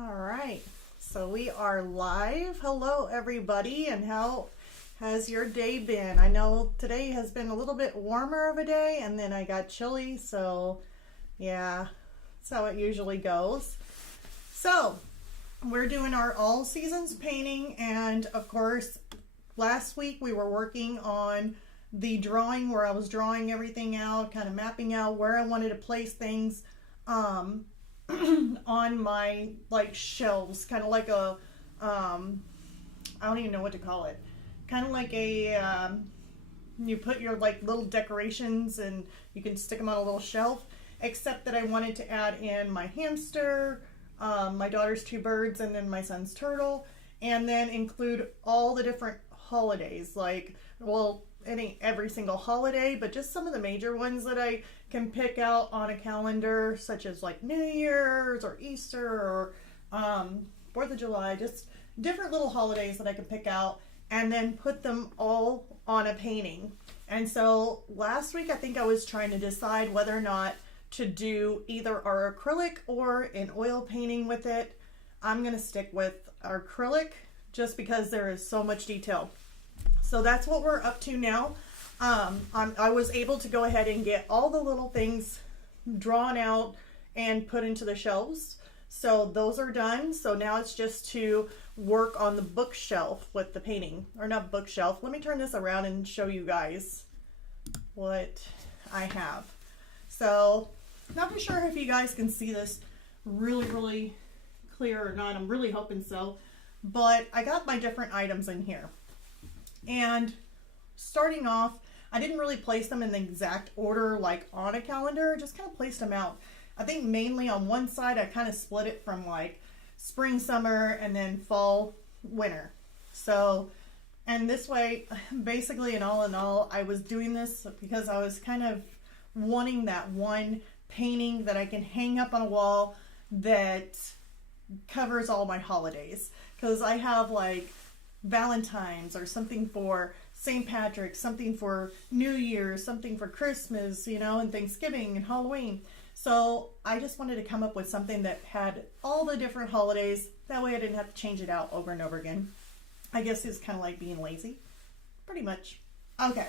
All right, so we are live. Hello, everybody, and how has your day been? I know today has been a little bit warmer of a day, and then I got chilly, so yeah, that's how it usually goes. So, we're doing our all seasons painting, and of course, last week we were working on the drawing where I was drawing everything out, kind of mapping out where I wanted to place things. On my like shelves, kind of like a I don't even know what to call it, kind of like a you put your like little decorations and you can stick them on a little shelf, except that I wanted to add in my hamster, my daughter's two birds, and then my son's turtle, and then include all the different holidays, like, well, it ain't every single holiday, but just some of the major ones that I can pick out on a calendar, such as like New Year's or Easter or 4th of July, just different little holidays that I can pick out and then put them all on a painting. And so last week I think I was trying to decide whether or not to do either our acrylic or an oil painting with it. I'm going to stick with our acrylic just because there is so much detail. So that's what we're up to now. I was able to go ahead and get all the little things drawn out and put into the shelves. So those are done. So now it's just to work on the bookshelf with the painting. Or not bookshelf. Let me turn this around and show you guys what I have. So not for sure if you guys can see this really clear or not. I'm really hoping so. But I got my different items in here. And starting off, I didn't really place them in the exact order like on a calendar, just kind of placed them out. I think mainly on one side I kind of split it from like spring, summer, and then fall, winter. So, and this way, basically in all, I was doing this because I was kind of wanting that one painting that I can hang up on a wall that covers all my holidays. Because I have like Valentine's or something for St. Patrick's, something for New Year's, something for Christmas, you know, and Thanksgiving and Halloween. So I just wanted to come up with something that had all the different holidays. That way I didn't have to change it out over and over again. I guess it's kind of like being lazy, pretty much. Okay,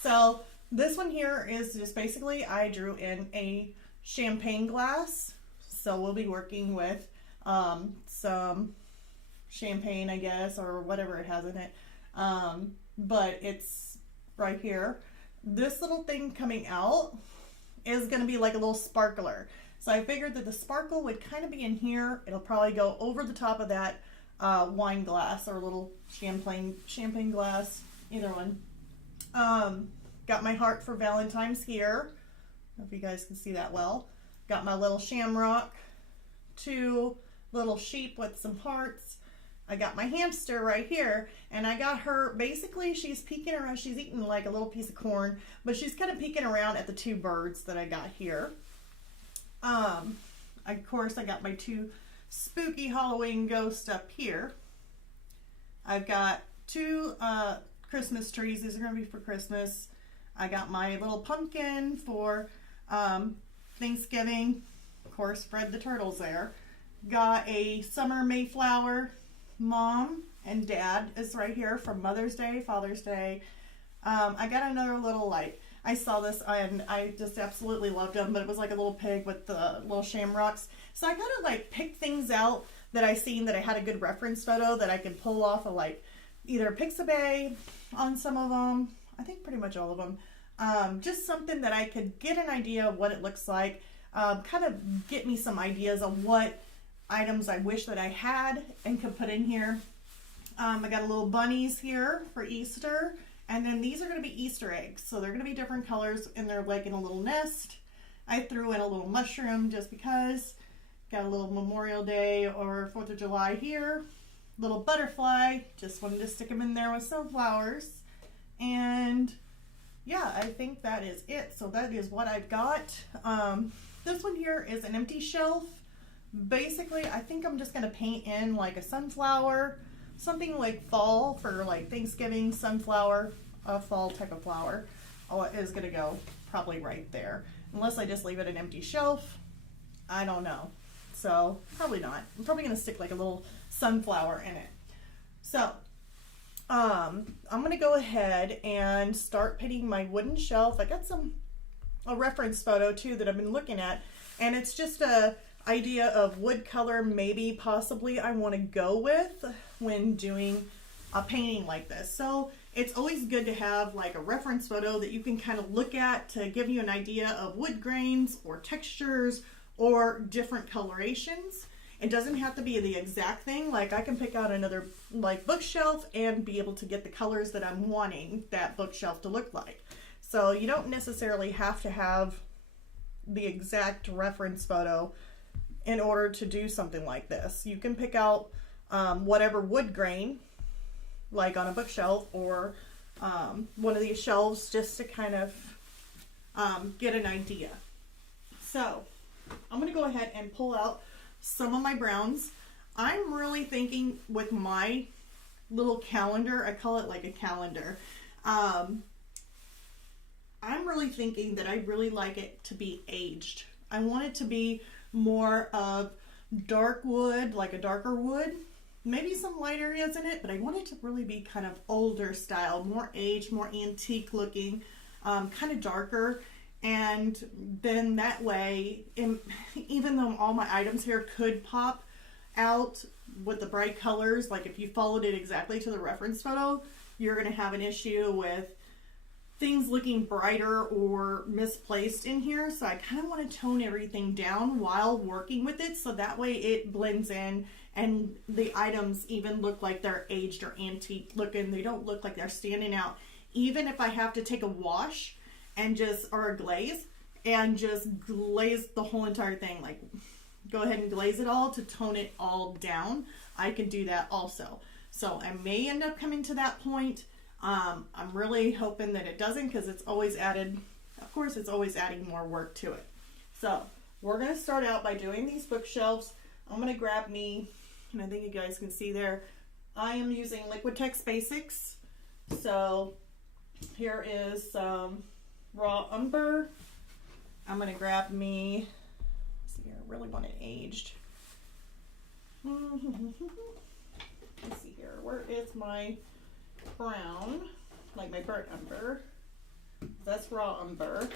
so this one here is just basically I drew in a champagne glass. So we'll be working with some champagne, I guess, or whatever it has in it, but it's right here. This little thing coming out is going to be like a little sparkler, so I figured that the sparkle would kind of be in here. It'll probably go over the top of that wine glass or a little champagne glass, either one. Got my heart for Valentine's here. I don't know if you guys can see that well. Got my little shamrock, two little sheep with some hearts. I got my hamster right here, and I got her, basically she's peeking around, she's eating like a little piece of corn, but she's kind of peeking around at the two birds that I got here. Of course I got my two spooky Halloween ghosts up here. I've got two Christmas trees, these are going to be for Christmas. I got my little pumpkin for Thanksgiving, of course Fred the Turtle's there. Got a summer Mayflower. Mom and Dad is right here for Mother's Day, Father's Day. I got another little, like, I saw this and I just absolutely loved them, but it was like a little pig with the little shamrocks. So I kind of like picked things out that I seen that I had a good reference photo that I could pull off of, like either Pixabay on some of them, I think pretty much all of them. Just something that I could get an idea of what it looks like, kind of get me some ideas of what items I wish that I had and could put in here. I got a little bunnies here for Easter, and then these are going to be Easter eggs, so they're going to be different colors, and they're like in a little nest. I threw in a little mushroom just because. Got a little Memorial Day or 4th of July here. Little butterfly, just wanted to stick them in there with some flowers. And yeah, I think that is it. So that is what I've got. This one here is an empty shelf. Basically, I think I'm just going to paint in like a sunflower, something like fall for like Thanksgiving, sunflower, a fall type of flower. Oh, it is going to go probably right there. Unless I just leave it an empty shelf. I don't know. so probably not. I'm probably going to stick like a little sunflower in it. So I'm going to go ahead and start painting my wooden shelf. I got a reference photo too that I've been looking at, and it's just a idea of wood color maybe possibly I want to go with when doing a painting like this. So it's always good to have like a reference photo that you can kind of look at to give you an idea of wood grains or textures or different colorations. It doesn't have to be the exact thing. Like I can pick out another like bookshelf and be able to get the colors that I'm wanting that bookshelf to look like. So you don't necessarily have to have the exact reference photo in order to do something like this. You can pick out whatever wood grain, like on a bookshelf or one of these shelves, just to kind of get an idea. So I'm going to go ahead and pull out some of my browns. I'm really thinking with my little calendar, I call it like a calendar, I'm really thinking that I really like it to be aged. I want it to be more of dark wood, like a darker wood, maybe some light areas in it, but I want it to really be kind of older style, more aged, more antique looking, kind of darker. And then that way, even though all my items here could pop out with the bright colors, like if you followed it exactly to the reference photo, you're going to have an issue with things looking brighter or misplaced in here. So I kind of want to tone everything down while working with it, so that way it blends in and the items even look like they're aged or antique looking. They don't look like they're standing out. Even if I have to take a wash and or a glaze and just glaze the whole entire thing, like go ahead and glaze it all to tone it all down, I can do that also. So I may end up coming to that point. I'm really hoping that it doesn't, because it's always added, of course it's always adding more work to it. So we're going to start out by doing these bookshelves. I'm going to grab me, and I think you guys can see there, I am using Liquitex Basics. So here is some raw umber. I'm going to grab me, let's see here, I really want it aged. Let's see here, where is my brown, like my burnt umber? That's raw umber.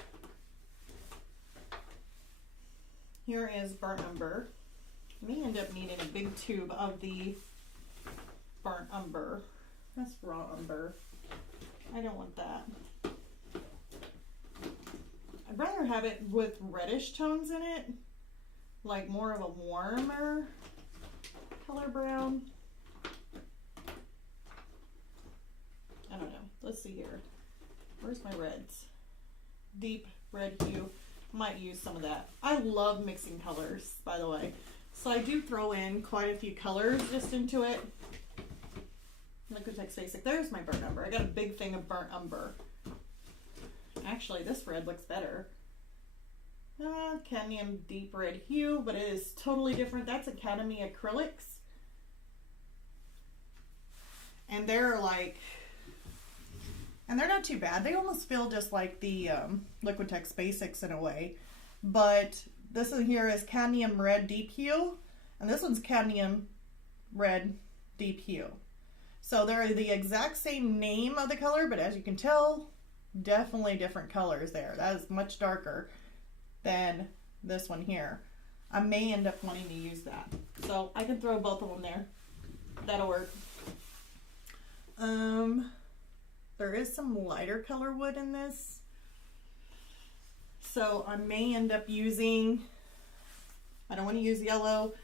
Here is burnt umber. I may end up needing a big tube of the burnt umber. That's raw umber. I don't want that. I'd rather have it with reddish tones in it, like more of a warmer color brown. I don't know. Let's see here. Where's my reds? Deep red hue. Might use some of that. I love mixing colors, by the way. So I do throw in quite a few colors just into it. Liquitex Basic. There's my burnt umber. I got a big thing of burnt umber. Actually, this red looks better. Cadmium deep red hue, but it is totally different. That's Academy acrylics. And they're like, and they're not too bad. They almost feel just like the Liquitex Basics in a way. But this one here is cadmium red deep hue, and this one's cadmium red deep hue. So they're the exact same name of the color, but as you can tell, definitely different colors there. That is much darker than this one here. I may end up wanting to use that. So I can throw both of them there. That'll work. There is some lighter color wood in this. So I may end up using, I don't want to use yellow,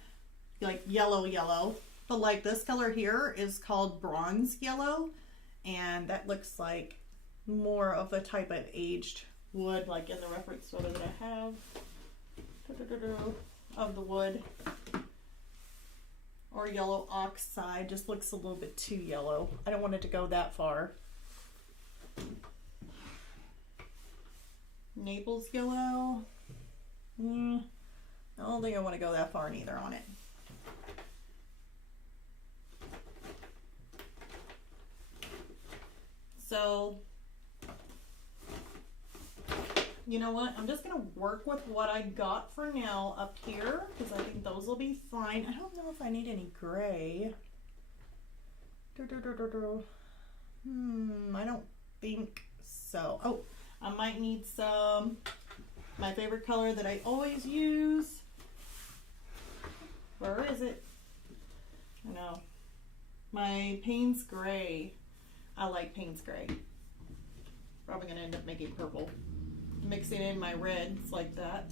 like yellow, but like this color here is called bronze yellow, and that looks like more of a type of aged wood, like in the reference photo that I have of the wood. Or yellow oxide, just looks a little bit too yellow. I don't want it to go that far. Naples yellow. I don't think I want to go that far neither on it. So you know what? I'm just going to work with what I got for now up here because I think those will be fine. I don't know if I need any gray. I don't think so. Oh, I might need some, my favorite color that I always use. Where is it? I know. My Payne's Gray. I like Payne's Gray. Probably going to end up making purple. Mixing in my reds like that.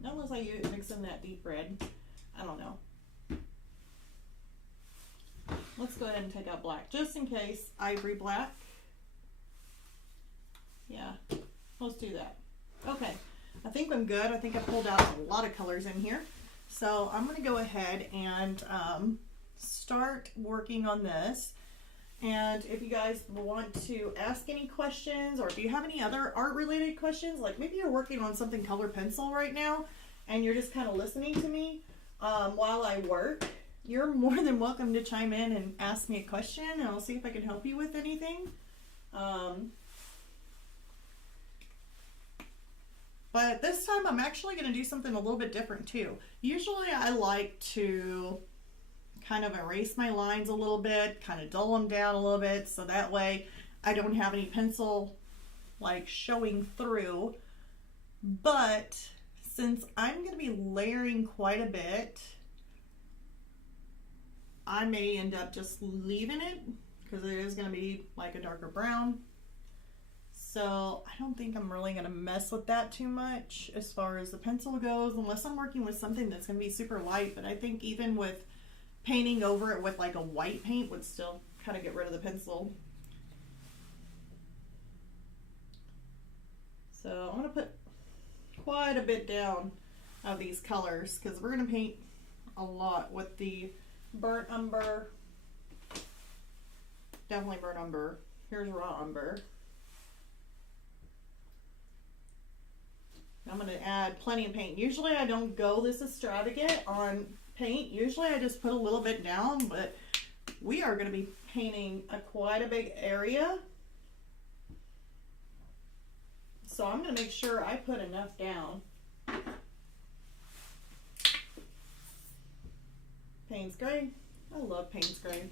Not unless I mix in that deep red. I don't know. Let's go ahead and take out black just in case. Ivory black. Yeah, let's do that. Okay, I think I'm good. I think I pulled out a lot of colors in here. So I'm going to go ahead and start working on this. And if you guys want to ask any questions, or if you have any other art related questions, like maybe you're working on something color pencil right now and you're just kind of listening to me while I work, you're more than welcome to chime in and ask me a question, and I'll see if I can help you with anything. But this time I'm actually going to do something a little bit different too. Usually I like to kind of erase my lines a little bit, kind of dull them down a little bit, so that way I don't have any pencil like showing through. But since I'm going to be layering quite a bit, I may end up just leaving it because it is going to be like a darker brown. So I don't think I'm really going to mess with that too much as far as the pencil goes, unless I'm working with something that's going to be super light. But I think even with painting over it with like a white paint would still kind of get rid of the pencil. So I'm going to put quite a bit down of these colors because we're going to paint a lot with the burnt umber. Definitely burnt umber. Here's raw umber. I'm going to add plenty of paint. Usually I don't go this extravagant on paint. Usually I just put a little bit down, but we are going to be painting quite a big area. So I'm going to make sure I put enough down. Payne's Gray. I love Payne's Gray.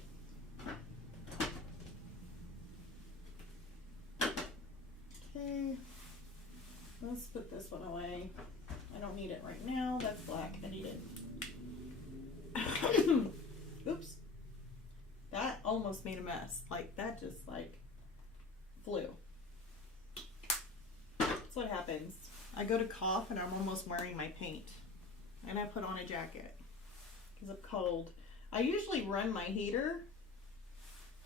Okay. Let's put this one away. I don't need it right now. That's black. I need it. Oops. That almost made a mess. Like, that just, like, flew. That's what happens. I go to cough and I'm almost wearing my paint. And I put on a jacket because I'm cold. I usually run my heater,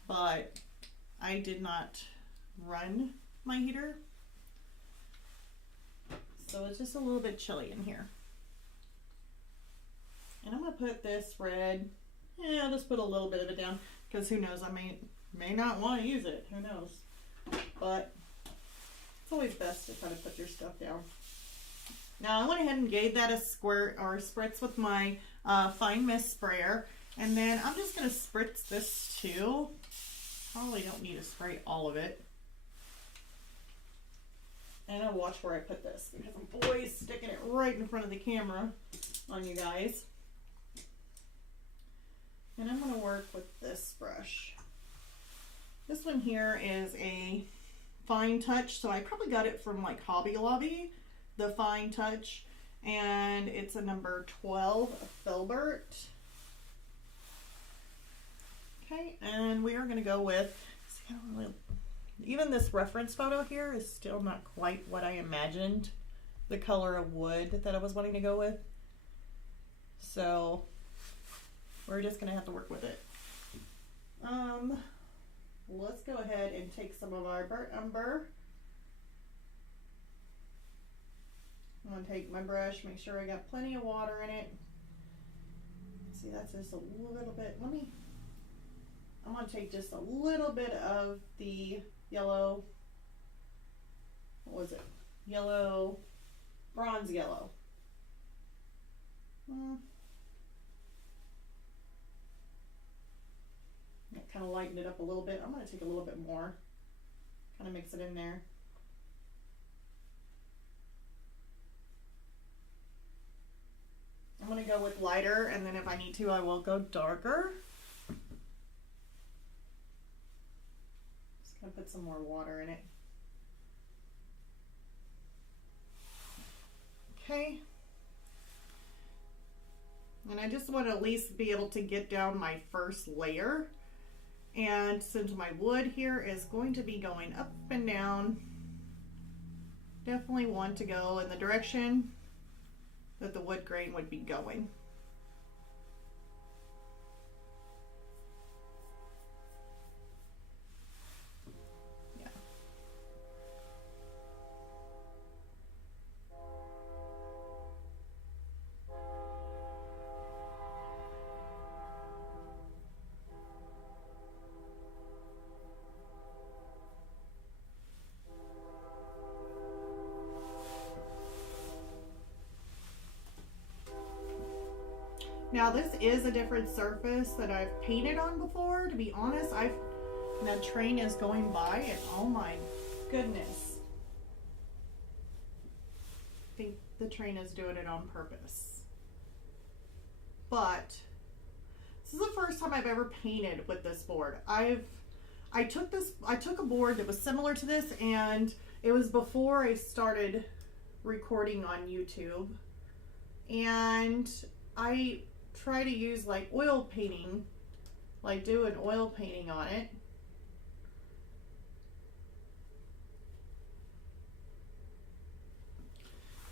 but I did not run my heater. So it's just a little bit chilly in here. And I'm going to put this red, I'll just put a little bit of it down because who knows, I may not want to use it, who knows. But it's always best to kind of put your stuff down. Now I went ahead and gave that a squirt or a spritz with my fine mist sprayer. And then I'm just going to spritz this too. Probably don't need to spray all of it. And I'll watch where I put this because I'm always sticking it right in front of the camera on you guys. And I'm going to work with this brush. This one here is a fine touch, so I probably got it from like Hobby Lobby, the fine touch, and it's a number 12 Filbert. Okay, and we are going to go with, see, I don't really, even this reference photo here is still not quite what I imagined the color of wood that I was wanting to go with. So we're just going to have to work with it. Let's go ahead and take some of our burnt umber. I'm going to take my brush, make sure I got plenty of water in it. See, that's just a little bit. I'm going to take just a little bit of the yellow, what was it? Yellow, bronze yellow. Kind of lighten it up a little bit. I'm going to take a little bit more, kind of mix it in there. I'm going to go with lighter, and then if I need to, I will go darker. Just going to put some more water in it. Okay. And I just want to at least be able to get down my first layer. And since my wood here is going to be going up and down, definitely want to go in the direction that the wood grain would be going. Yeah. Now this is a different surface that I've painted on before. To be honest, that train is going by and oh my goodness. I think the train is doing it on purpose. But this is the first time I've ever painted with this board. I took a board that was similar to this, and it was before I started recording on YouTube. And I try to use like oil painting, like do an oil painting on it.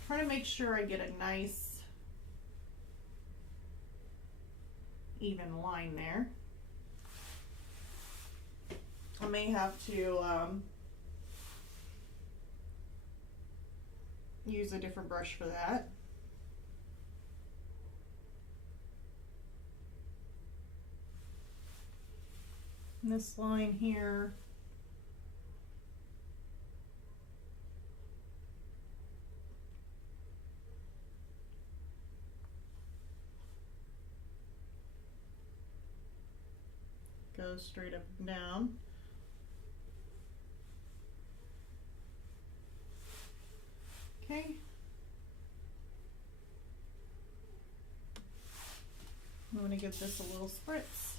Try to make sure I get a nice even line there. I may have to use a different brush for that. And this line here, goes straight up and down. Okay. I'm going to give this a little spritz.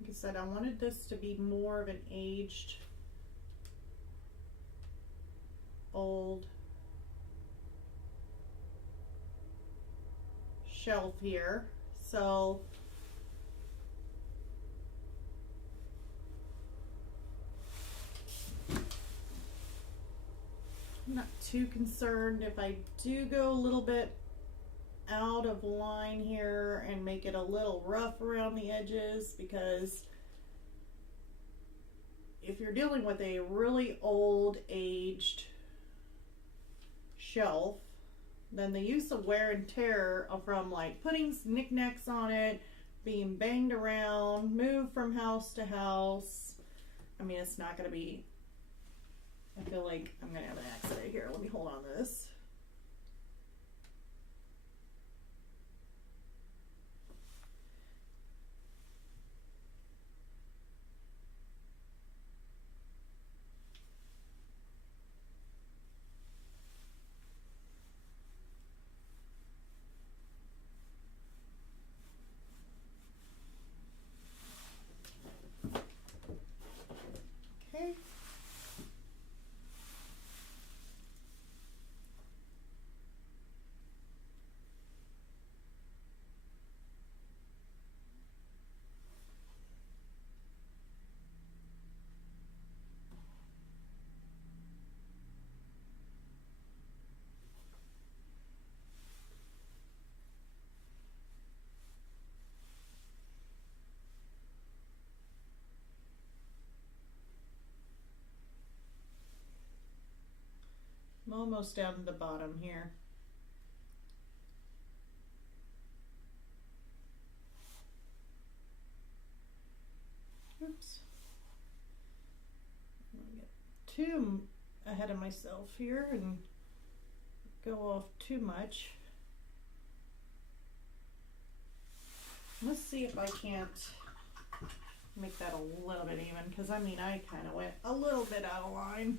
Like I said, I wanted this to be more of an aged, old shelf here. So I'm not too concerned if I do go a little bit out of line here and make it a little rough around the edges, because if you're dealing with a really old aged shelf, then the use of wear and tear from like putting knickknacks on it, being banged around, moved from house to house, I mean, it's not going to be, I feel like I'm going to have an accident here. Let me hold on to this. Okay. I'm almost down to the bottom here. Oops. I'm gonna get too ahead of myself here and go off too much. Let's see if I can't make that a little bit even, because I mean, I kind of went a little bit out of line.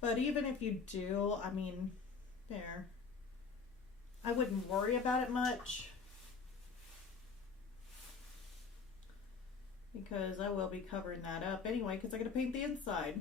But even if you do, I mean, there. I wouldn't worry about it much, because I will be covering that up anyway, because I'm going to paint the inside.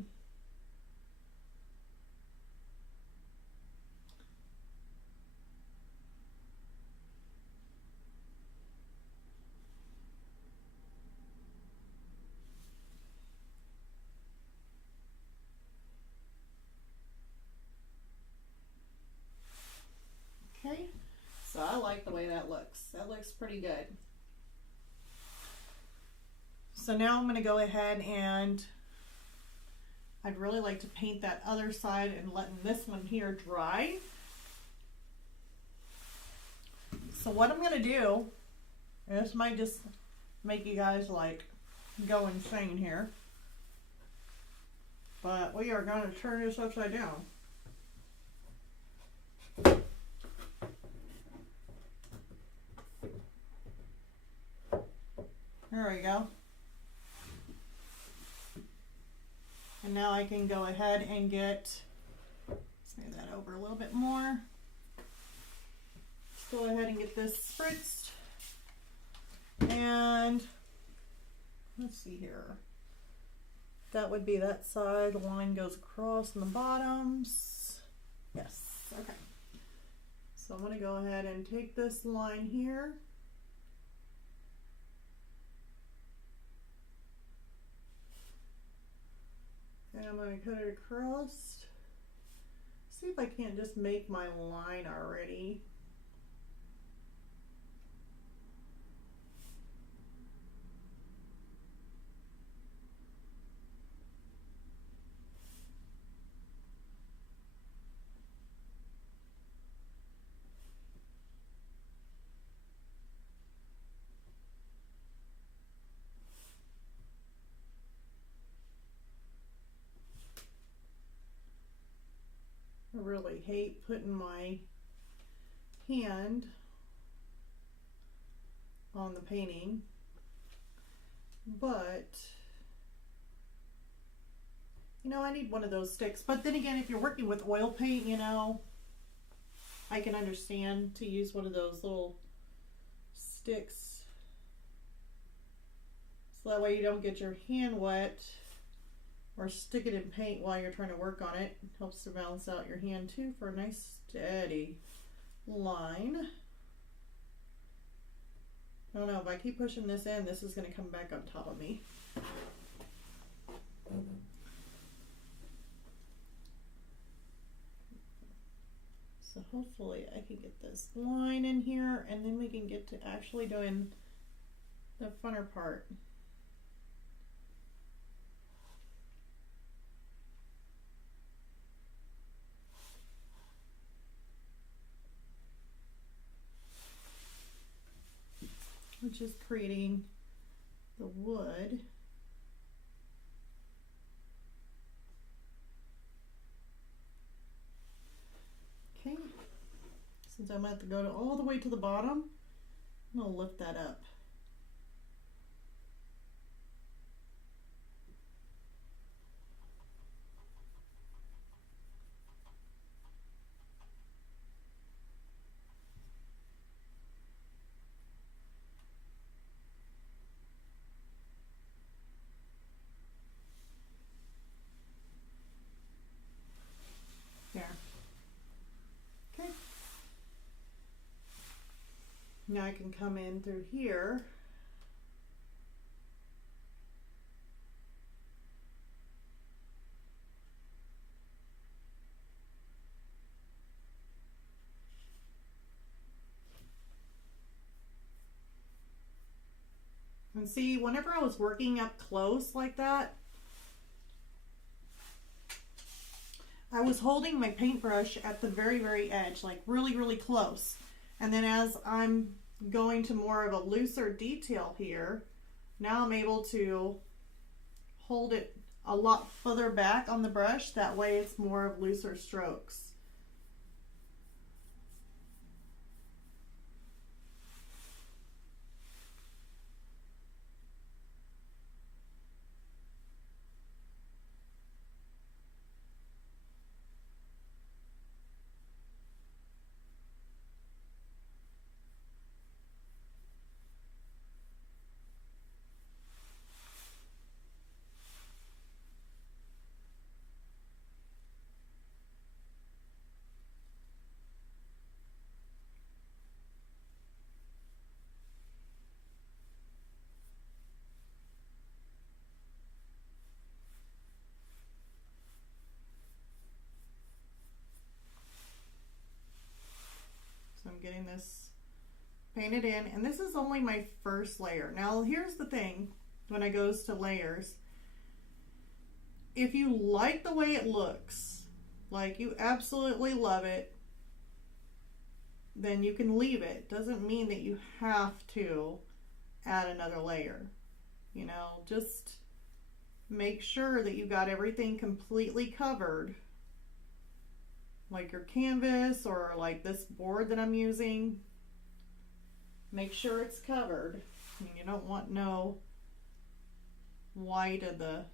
Okay, so I like the way that looks. That looks pretty good. So now I'm going to go ahead and I'd really like to paint that other side and letting this one here dry. So what I'm going to do, and this might just make you guys like go insane here, but we are going to turn this upside down. There we go. And now I can go ahead and get, let's move that over a little bit more. Let's go ahead and get this spritzed. And let's see here. That would be that side. The line goes across in the bottoms. Yes, okay. So I'm going to go ahead and take this line here. And I'm going to cut it across. See if I can't just make my line already. I really hate putting my hand on the painting, but you know, I need one of those sticks. But then again, if you're working with oil paint, you know, I can understand to use one of those little sticks, so that way you don't get your hand wet or stick it in paint while you're trying to work on it. It helps to balance out your hand too for a nice steady line. I don't know, if I keep pushing this in, this is going to come back on top of me. So hopefully I can get this line in here, and then we can get to actually doing the funner part. Which is creating the wood. Okay, since I'm going to have to go all the way to the bottom, I'm going to lift that up. Now I can come in through here . And see, whenever I was working up close like that, I was holding my paintbrush at the very, very edge, like really, really close. And then as I'm going to more of a looser detail here, now I'm able to hold it a lot further back on the brush. That way it's more of looser strokes. getting this painted in, and this is only my first layer. Now here's the thing, when it goes to layers, if you like the way it looks, like you absolutely love it, then you can leave it. Doesn't mean that you have to add another layer. You know, just make sure that you got everything completely covered, like your canvas or like this board that I'm using. Make sure it's covered. I mean, you don't want no white of the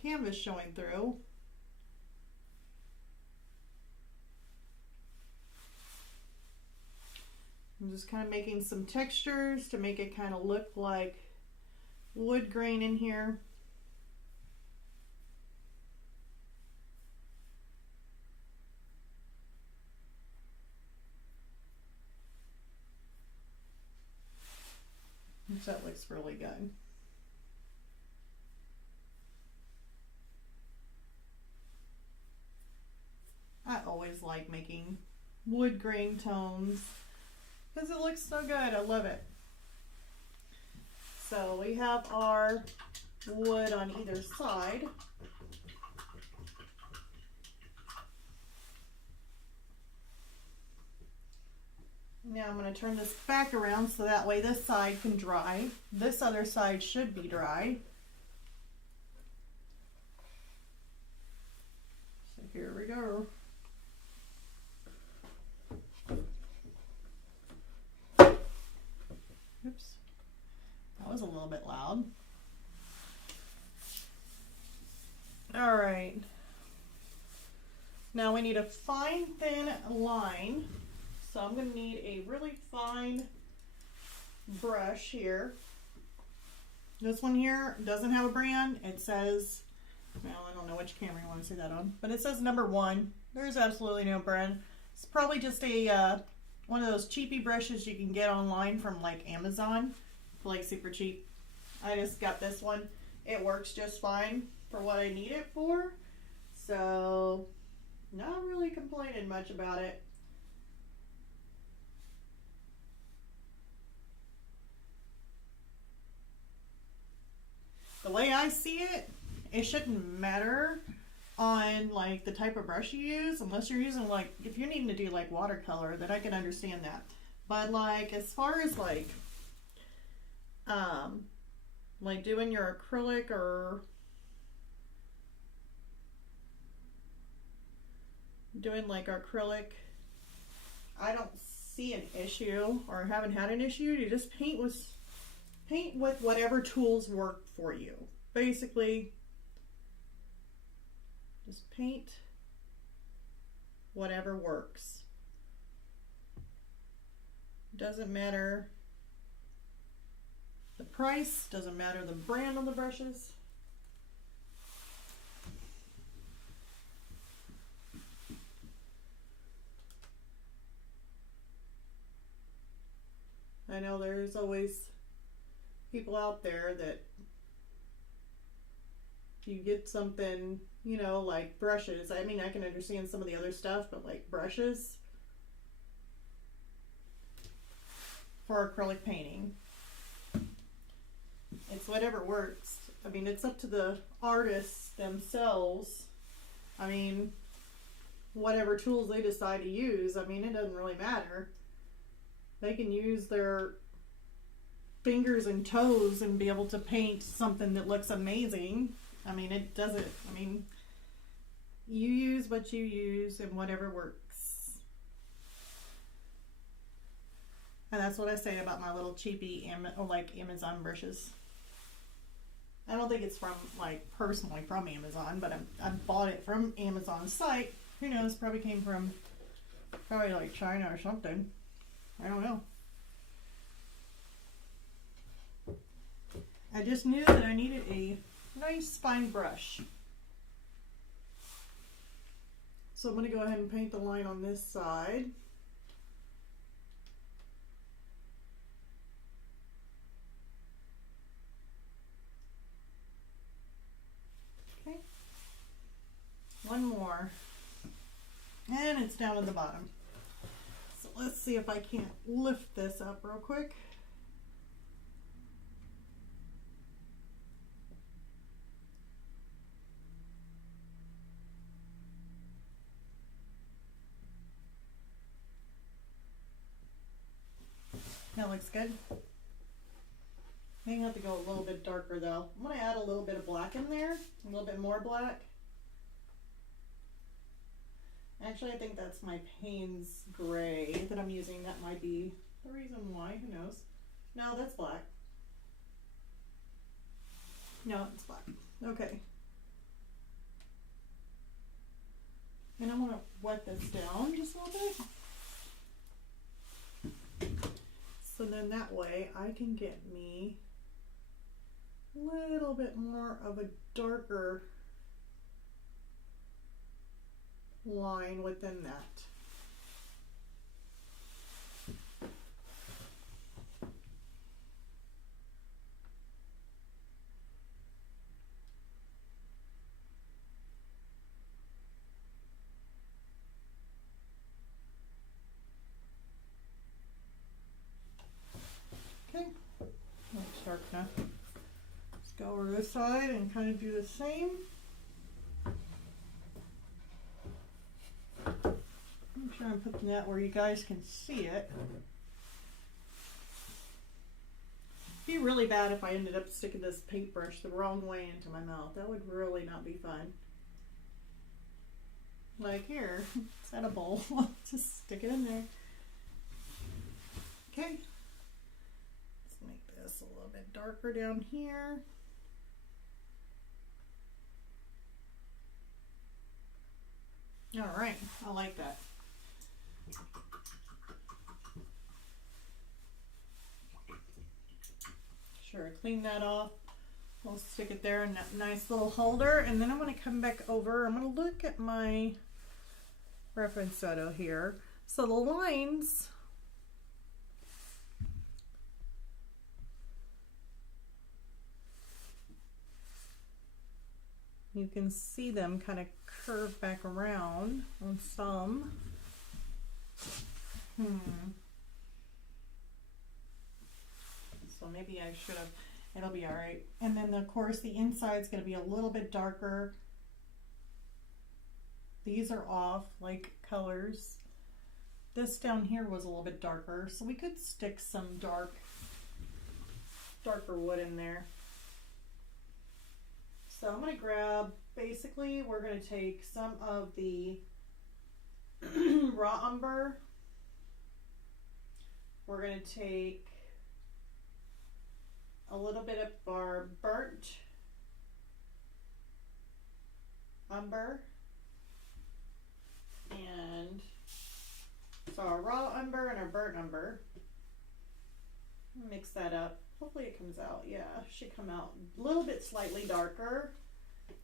canvas showing through. I'm just kind of making some textures to make it kind of look like wood grain in here. That looks really good. I always like making wood grain tones because it looks so good. I love it. So we have our wood on either side. Now I'm going to turn this back around so that way this side can dry. This other side should be dry. So here we go. Oops, that was a little bit loud. All right. Now we need a fine, thin line. So I'm going to need a really fine brush here. This one here doesn't have a brand. It says, well, I don't know which camera you want to see that on, but it says #1. There's absolutely no brand. It's probably just a one of those cheapy brushes you can get online from like Amazon, like super cheap. I just got this one. It works just fine for what I need it for. So not really complaining much about it. The way I see it, it shouldn't matter on like the type of brush you use, unless you're using like, if you're needing to do like watercolor, then I can understand that. But like as far as like doing your acrylic or doing like acrylic, I don't see an issue or haven't had an issue. You just paint with whatever tools work for you. Basically, just paint whatever works. Doesn't matter the price, doesn't matter the brand on the brushes. I know there's always people out there that you get something, you know, like brushes. I mean, I can understand some of the other stuff, but like brushes for acrylic painting, it's whatever works. I mean, it's up to the artists themselves. I mean, whatever tools they decide to use, I mean, it doesn't really matter. They can use their fingers and toes and be able to paint something that looks amazing. I mean, it doesn't, I mean, you use what you use and whatever works. And that's what I say about my little cheapy Amazon brushes. I don't think it's from, like, personally from Amazon, but I bought it from Amazon's site. Who knows, probably came from, probably like China or something. I don't know. I just knew that I needed a nice fine brush. So I'm going to go ahead and paint the line on this side. Okay. One more. And it's down at the bottom. let's see if I can't lift this up real quick. That looks good. May have to go a little bit darker though. I'm going to add a little bit of black in there, a little bit more black. Actually, I think that's my Payne's gray that I'm using. That might be the reason why. Who knows? No, that's black. No, it's black. Okay. And I want to wet this down just a little bit. So then that way I can get me a little bit more of a darker line within that. Okay, let's start now. Let's go over this side and kind of do the same. I'm trying to put that where you guys can see it. It'd be really bad if I ended up sticking this paintbrush the wrong way into my mouth. That would really not be fun. Like here, it's edible. Just stick it in there. Okay. Let's make this a little bit darker down here. All right, I like that. Sure, clean that off. We'll stick it there in that nice little holder, and then I'm going to come back over. I'm going to look at my reference photo here. So the lines, you can see them kind of curve back around on some. So maybe I should have, it'll be all right. And then of course the inside's going to be a little bit darker. These are off like colors. This down here was a little bit darker, so we could stick some darker wood in there. So I'm going to grab, basically we're going to take some of the raw umber. We're going to take a little bit of our burnt umber, and so our raw umber and our burnt umber. Mix that up. Hopefully it comes out. Yeah, it should come out a little bit slightly darker.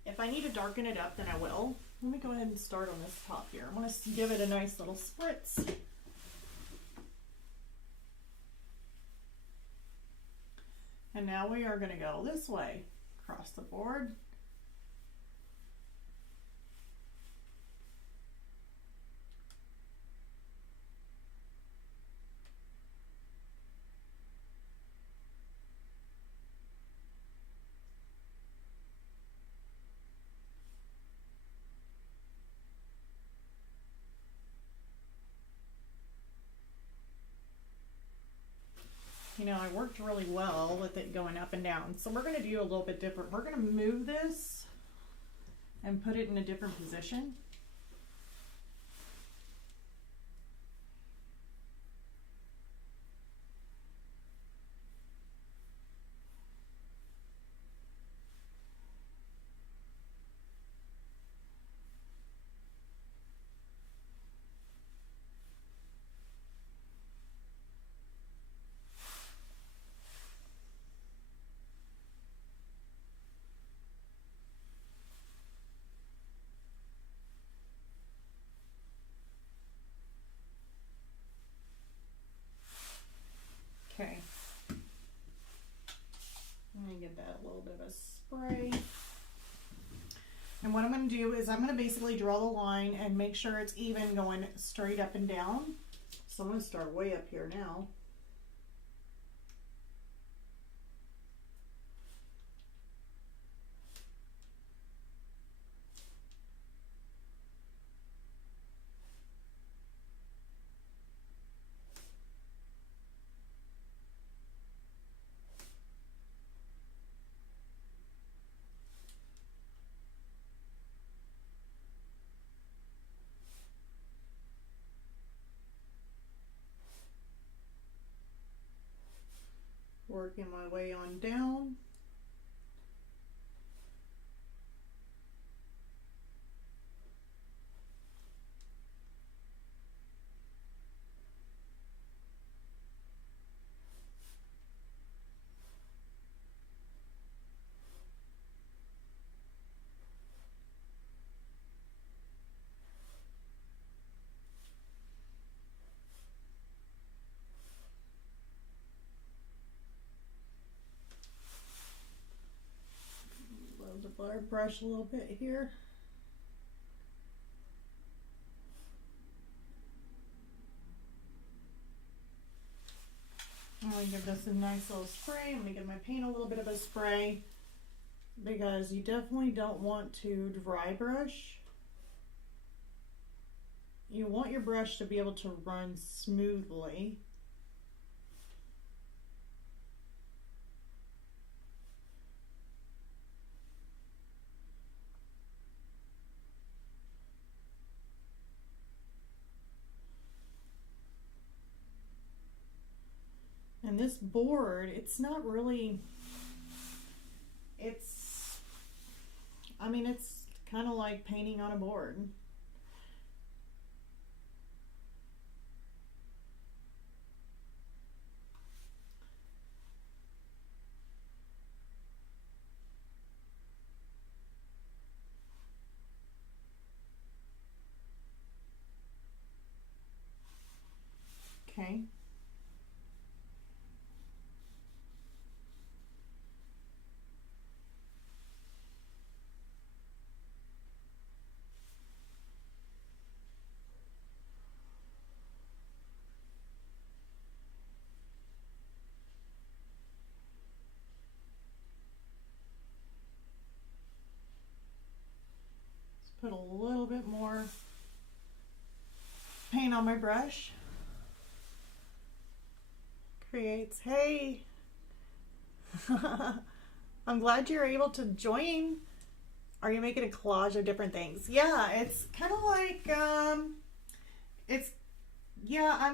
If I need to darken it up, then I will. Let me go ahead and start on this top here. I want to give it a nice little spritz. And now we are going to go this way, across the board. You know, I worked really well with it going up and down. So we're going to do a little bit different. We're going to move this and put it in a different position. Okay. I'm going to give that a little bit of a spray. And what I'm going to do is I'm going to basically draw the line and make sure it's even going straight up and down. So I'm going to start way up here now. Working my way on down. The brush a little bit here. I'm going to give this a nice little spray. I'm going to give my paint a little bit of a spray because you definitely don't want to dry brush. You want your brush to be able to run smoothly. And this board, it's not really, I mean, it's kind of like painting on a board. Okay. Put a little bit more paint on my brush. Creates, hey, I'm glad you're able to join. Are you making a collage of different things? Yeah, it's kind of like, I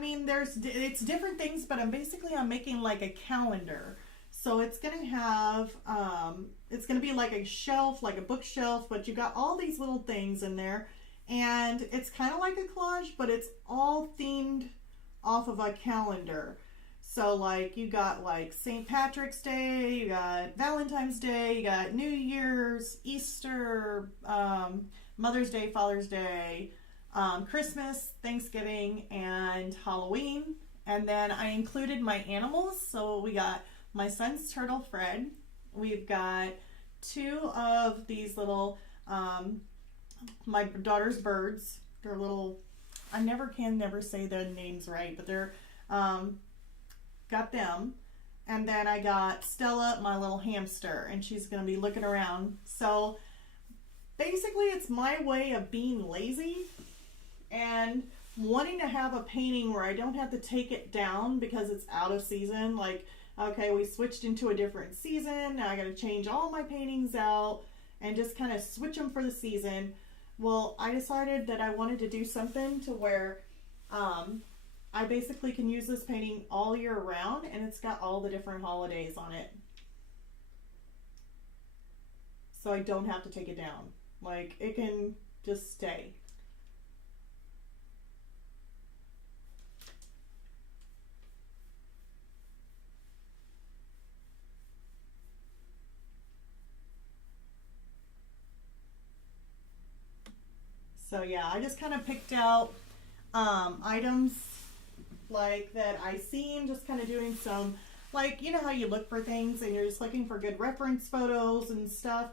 mean, it's different things, but I'm making like a calendar. So it's going to have, it's going to be like a shelf, like a bookshelf, but you got all these little things in there. And it's kind of like a collage, but it's all themed off of a calendar. So like you got like St. Patrick's Day, you got Valentine's Day, you got New Year's, Easter, Mother's Day, Father's Day, Christmas, Thanksgiving, and Halloween. And then I included my animals. So we got my son's turtle, Fred. We've got two of these little, my daughter's birds. They're little, I can never say their names right, but they're, got them. And then I got Stella, my little hamster, and she's going to be looking around. So basically it's my way of being lazy and wanting to have a painting where I don't have to take it down because it's out of season. Like, okay, we switched into a different season. Now I got to change all my paintings out and just kind of switch them for the season. Well, I decided that I wanted to do something to where I basically can use this painting all year round, and it's got all the different holidays on it. So I don't have to take it down. Like, it can just stay. So yeah, I just kind of picked out items like that I seen, just kind of doing some, like, you know how you look for things and you're just looking for good reference photos and stuff.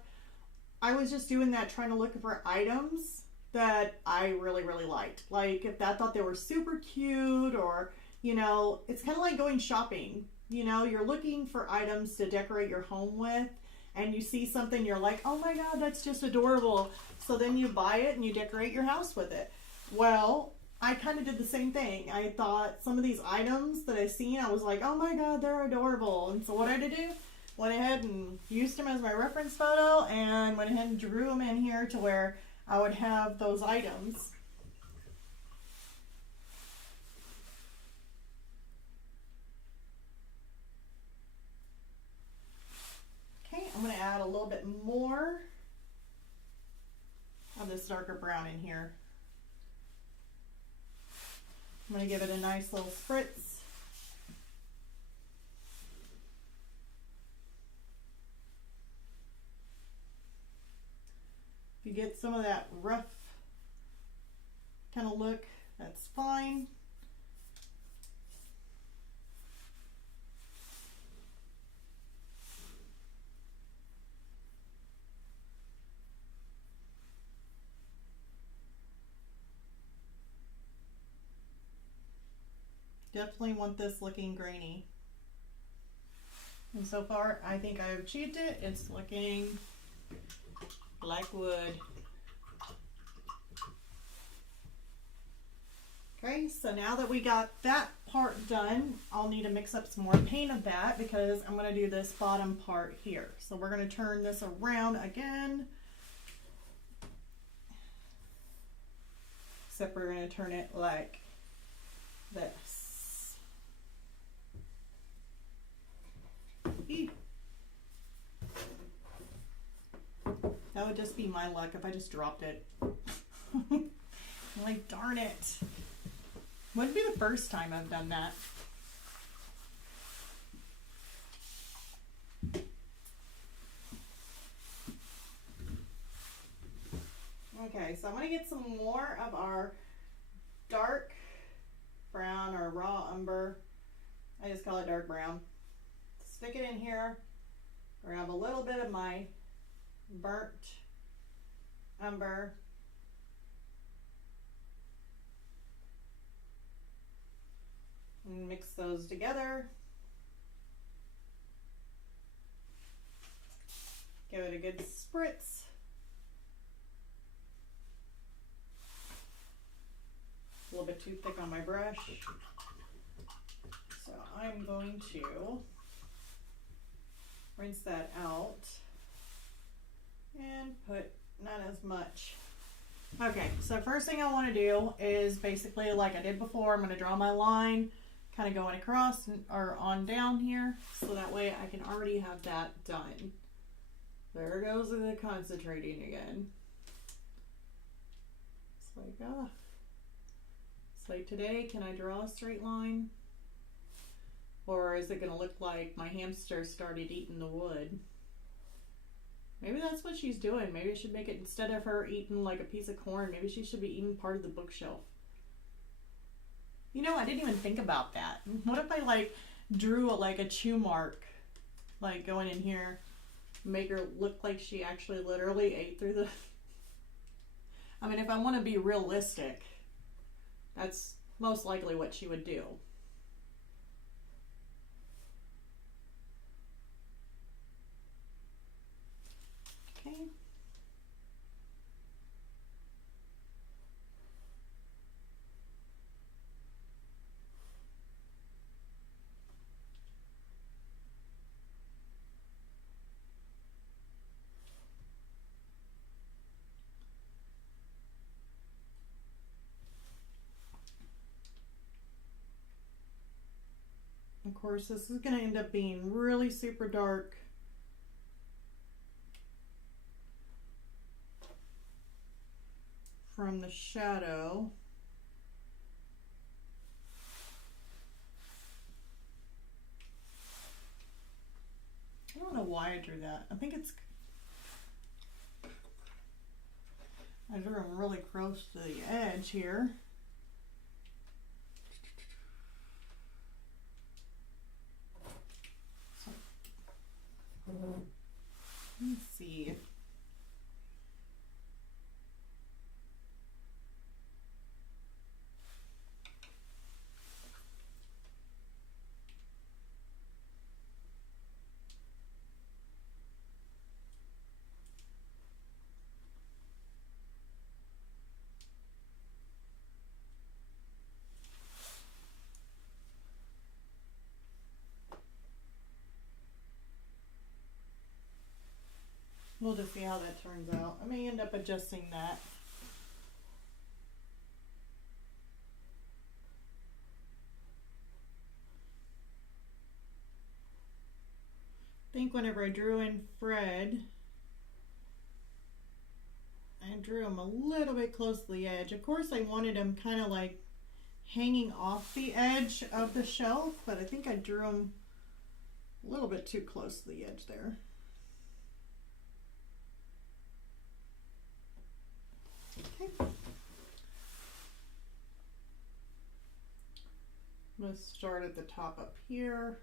I was just doing that, trying to look for items that I really, really liked. Like if I thought they were super cute, or, you know, it's kind of like going shopping. You know, you're looking for items to decorate your home with, and you see something, you're like, oh my God, that's just adorable. So then you buy it and you decorate your house with it. Well, I kind of did the same thing. I thought some of these items that I seen, I was like, oh my God, they're adorable. And so what I had to do, went ahead and used them as my reference photo, and went ahead and drew them in here to where I would have those items. Okay, I'm going to add a little bit more of this darker brown in here. I'm going to give it a nice little spritz. If you get some of that rough kind of look, that's fine. Definitely want this looking grainy. And so far, I think I've achieved it. It's looking like wood. Okay, so now that we got that part done, I'll need to mix up some more paint of that because I'm going to do this bottom part here. So we're going to turn this around again. Except we're going to turn it like this. That would just be my luck if I just dropped it. Like, darn it. Wouldn't be the first time I've done that. Okay, so I'm going to get some more of our dark brown or raw umber. I just call it dark brown. Stick it in here. Grab a little bit of my burnt umber. And mix those together. Give it a good spritz. A little bit too thick on my brush. So I'm going to rinse that out and put not as much. Okay, so first thing I want to do is basically like I did before, I'm going to draw my line kind of going across or on down here, so that way I can already have that done. There goes the concentrating again. It's like, it's like today, can I draw a straight line? Or is it going to look like my hamster started eating the wood? Maybe that's what she's doing. Maybe I should make it, instead of her eating like a piece of corn, maybe she should be eating part of the bookshelf. You know, I didn't even think about that. What if I like drew like a chew mark, like going in here, make her look like she actually literally ate through the... I mean, if I want to be realistic, that's most likely what she would do. Okay. Of course, this is going to end up being really super dark. From the shadow. I don't know why I drew that. I think it's... I drew them really close to the edge here. Let's see. We'll just see how that turns out. I may end up adjusting that. I think whenever I drew in Fred, I drew him a little bit close to the edge. Of course, I wanted him kind of like hanging off the edge of the shelf, but I think I drew him a little bit too close to the edge there. Okay. I'm going to start at the top up here.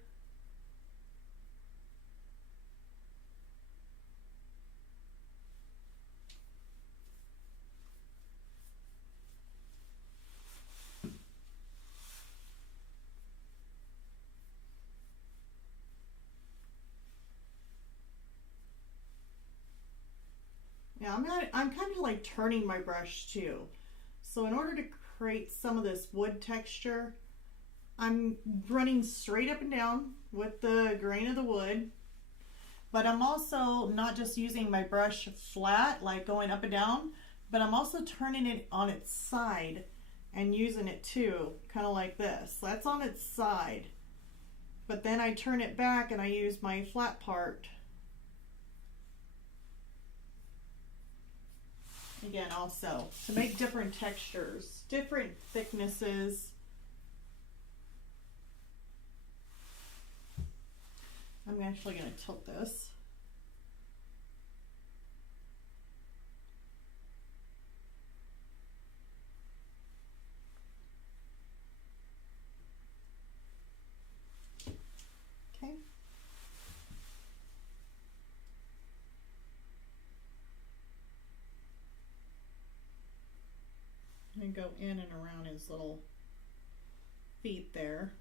Yeah, I'm kind of like turning my brush too. So in order to create some of this wood texture, I'm running straight up and down with the grain of the wood, but I'm also not just using my brush flat, like going up and down, but I'm also turning it on its side and using it too, kind of like this. That's on its side, but then I turn it back and I use my flat part. Again, also to make different textures, different thicknesses. I'm actually going to tilt this. Okay. And go in and around his little feet there.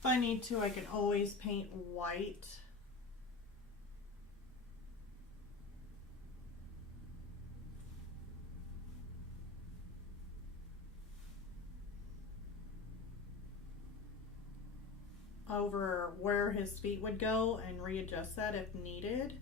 If I need to, I can always paint white. Over where his feet would go and readjust that if needed.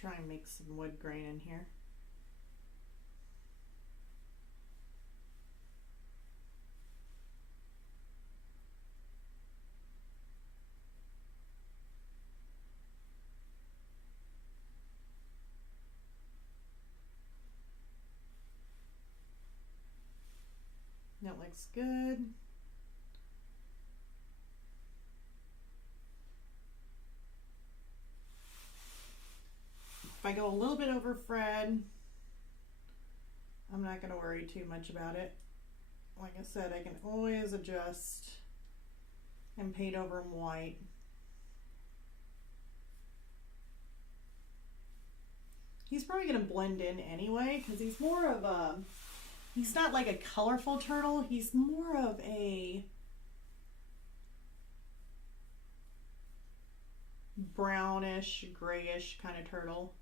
Try and make some wood grain in here. That looks good. If I go a little bit over Fred, I'm not going to worry too much about it. Like I said, I can always adjust and paint over him white. He's probably going to blend in anyway because he's more of a, he's not like a colorful turtle. He's more of a brownish, grayish kind of turtle.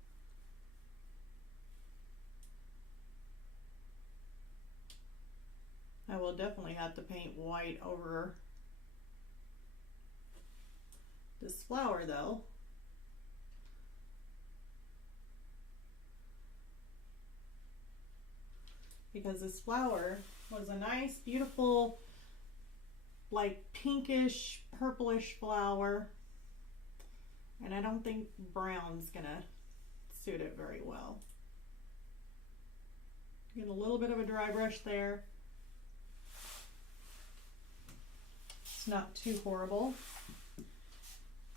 I will definitely have to paint white over this flower though. Because this flower was a nice, beautiful like pinkish, purplish flower. And I don't think brown's gonna suit it very well. Get a little bit of a dry brush there. It's not too horrible.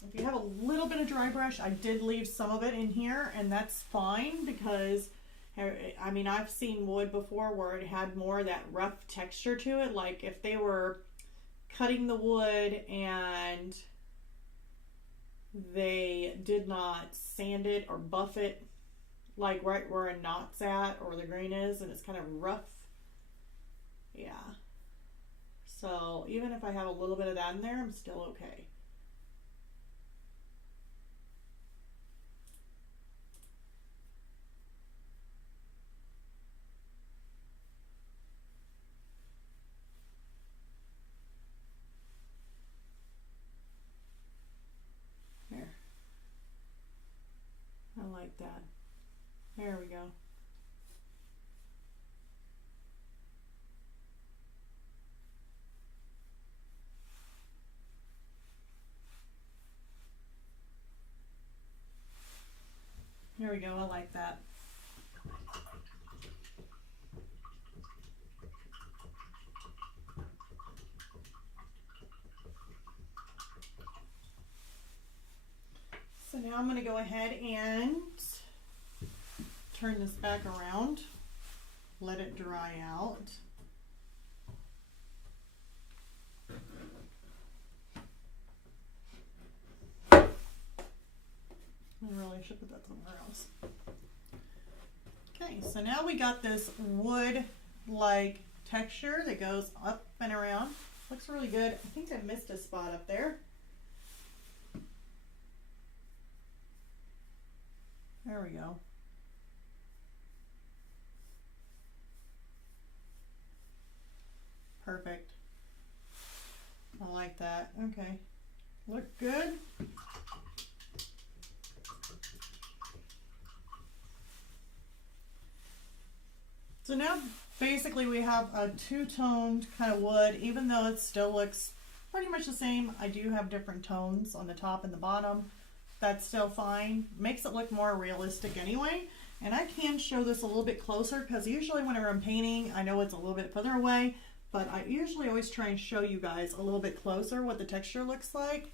If you have a little bit of dry brush, I did leave some of it in here, and that's fine because, I mean, I've seen wood before where it had more of that rough texture to it. Like if they were cutting the wood and they did not sand it or buff it, like right where a knot's at or the grain is, and it's kind of rough. Yeah. So even if I have a little bit of that in there, I'm still okay. There. I like that. There we go. There we go, I like that. So now I'm going to go ahead and turn this back around, let it dry out. I really should put that somewhere else. Okay, so now we got this wood-like texture that goes up and around. Looks really good. I think I missed a spot up there. There we go. Perfect. I like that. Okay. Look good. So now basically we have a two-toned kind of wood, even though it still looks pretty much the same. I do have different tones on the top and the bottom. That's still fine. Makes it look more realistic anyway. And I can show this a little bit closer because usually whenever I'm painting, I know it's a little bit further away, but I usually always try and show you guys a little bit closer what the texture looks like.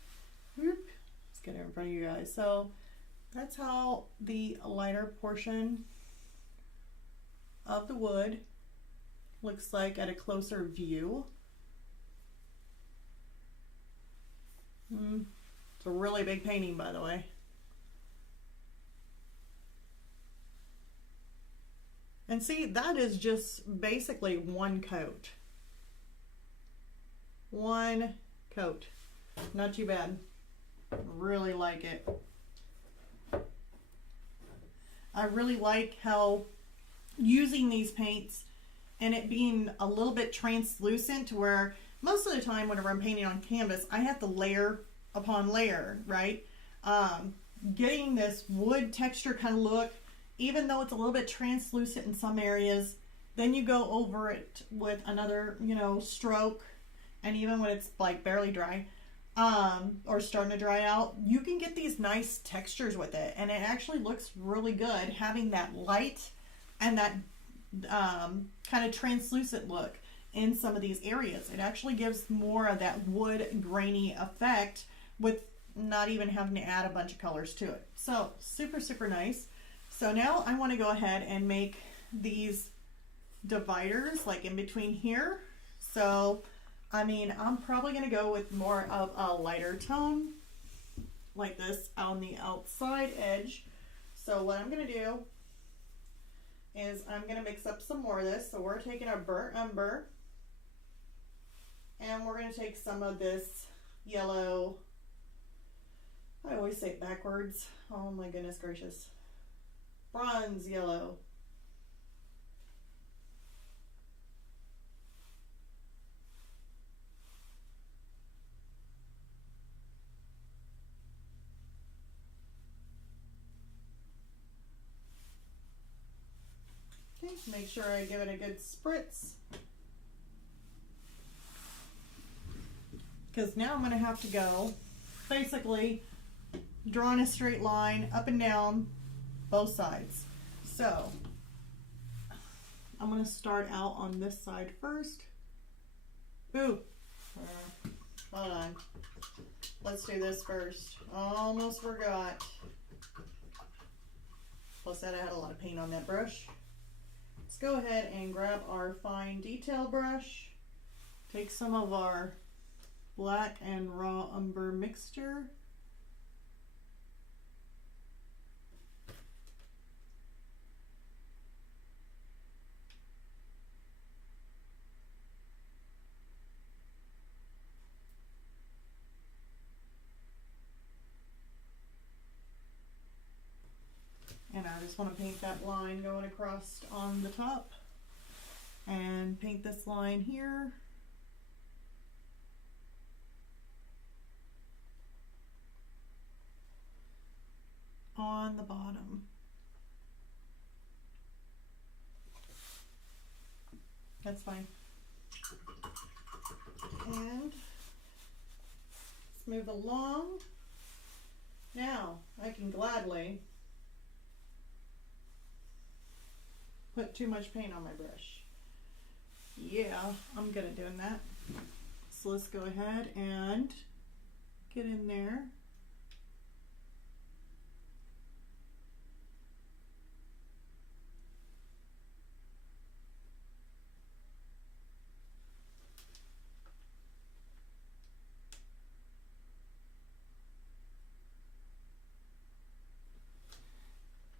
Let's get it in front of you guys. So that's how the lighter portion of the wood looks like at a closer view. It's a really big painting, by the way. And see, that is just basically one coat. One coat. Not too bad. Really like it. I really like how using these paints and it being a little bit translucent to where most of the time whenever I'm painting on canvas, I have to layer upon layer, right? Getting this wood texture kind of look, even though it's a little bit translucent in some areas, then you go over it with another, you know, stroke, and even when it's like barely dry, or starting to dry out, you can get these nice textures with it, and it actually looks really good having that light and that kind of translucent look in some of these areas. It actually gives more of that wood grainy effect with not even having to add a bunch of colors to it. So super, super nice. So now I want to go ahead and make these dividers like in between here. So, I mean, I'm probably going to go with more of a lighter tone like this on the outside edge. So what I'm going to do is I'm going to mix up some more of this. So we're taking our burnt umber and we're going to take some of this yellow, I always say it backwards, oh my goodness gracious, bronze yellow. Okay, make sure I give it a good spritz. because now I'm going to have to go basically drawing a straight line up and down both sides. So I'm going to start out on this side first. Ooh, hold on. Let's do this first. Almost forgot. Plus that I had a lot of paint on that brush. Let's go ahead and grab our fine detail brush. Take some of our black and raw umber mixture. And I just want to paint that line going across on the top and paint this line here. On the bottom. That's fine. And let's move along. Now I can gladly put too much paint on my brush. Yeah, I'm good at doing that. So let's go ahead and get in there.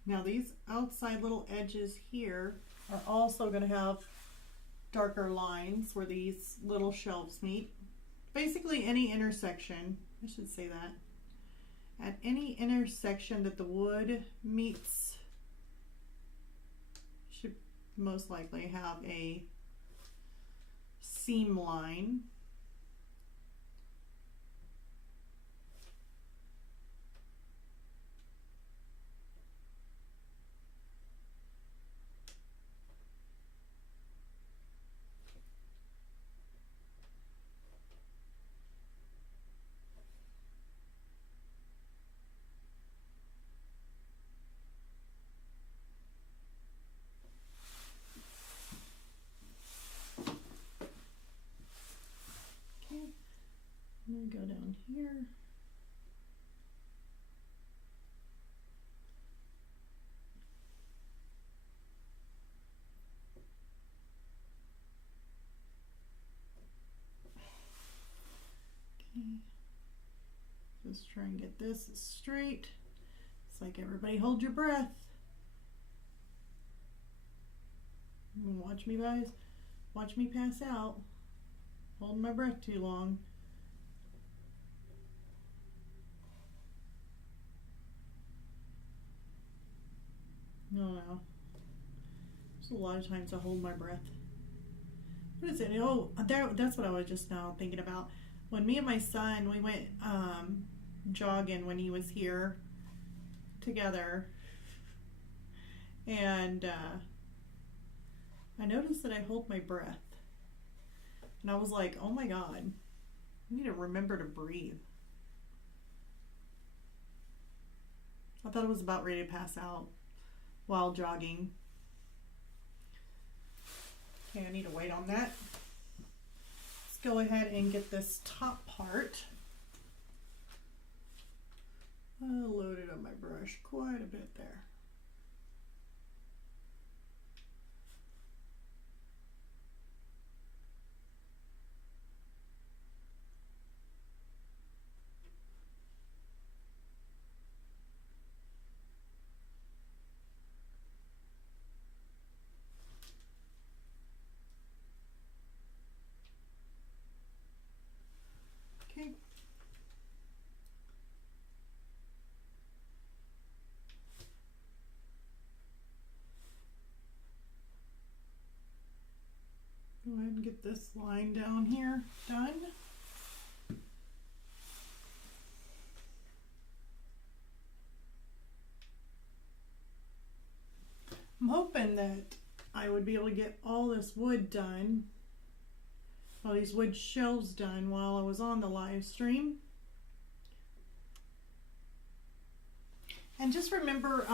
Now these outside little edges here are also going to have darker lines where these little shelves meet. Basically any intersection, I should say that, at any intersection that the wood meets should most likely have a seam line. I'm going to go down here. Okay. Just try and get this straight. It's like everybody hold your breath. Watch me guys. Watch me pass out. Holding my breath too long. No. There's a lot of times I hold my breath. What is it? Oh, that's what I was just now thinking about. When me and my son, we went jogging when he was here together. And I noticed that I hold my breath. And I was like, oh my God, I need to remember to breathe. I thought I was about ready to pass out while jogging. Okay, I need to wait on that. Let's go ahead and get this top part. I loaded on my brush quite a bit there. Okay. Go ahead and get this line down here done. I'm hoping that I would be able to get all this wood done all these wood shelves done while I was on the live stream. And just remember,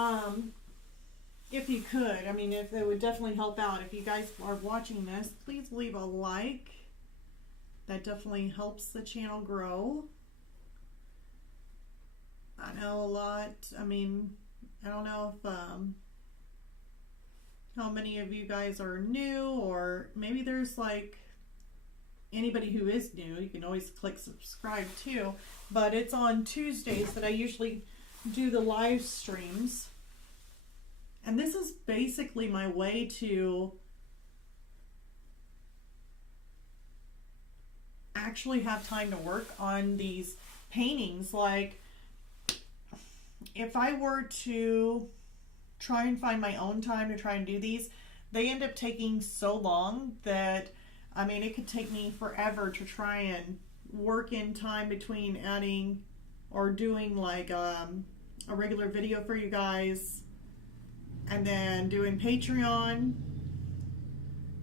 if you could, I mean, if it would definitely help out, if you guys are watching this, please leave a like. That definitely helps the channel grow. I know a lot, I mean, I don't know if, how many of you guys are new, or maybe there's like anybody who is new. You can always click subscribe too, but it's on Tuesdays that I usually do the live streams, and this is basically my way to actually have time to work on these paintings. Like, if I were to try and find my own time to try and do these, they end up taking so long that, I mean, it could take me forever to try and work in time between adding or doing like a regular video for you guys and then doing Patreon,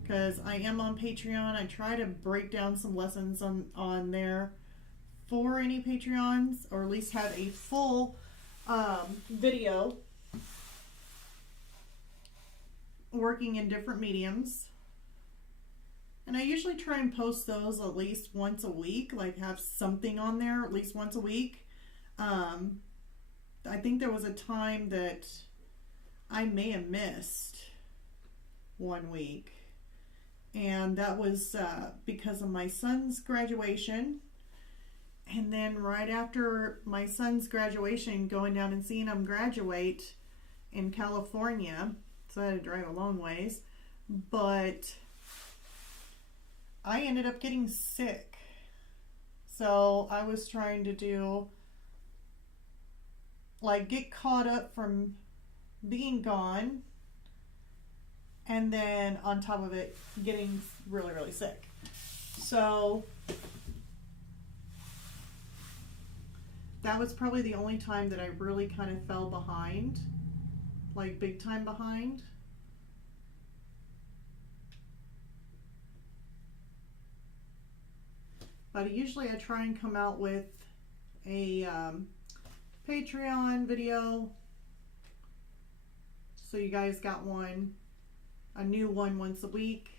because I am on Patreon. I try to break down some lessons on there for any Patreons, or at least have a full video working in different mediums. And I usually try and post those at least once a week, like have something on there at least once a week. I think there was a time that I may have missed 1 week, and that was because of my son's graduation. And then right after my son's graduation, going down and seeing him graduate in California, so I had to drive a long ways, but I ended up getting sick. So I was trying to do, like, get caught up from being gone, and then on top of it, getting really, really sick. So that was probably the only time that I really kind of fell behind, like big time behind. But usually I try and come out with a Patreon video, so you guys got a new one once a week,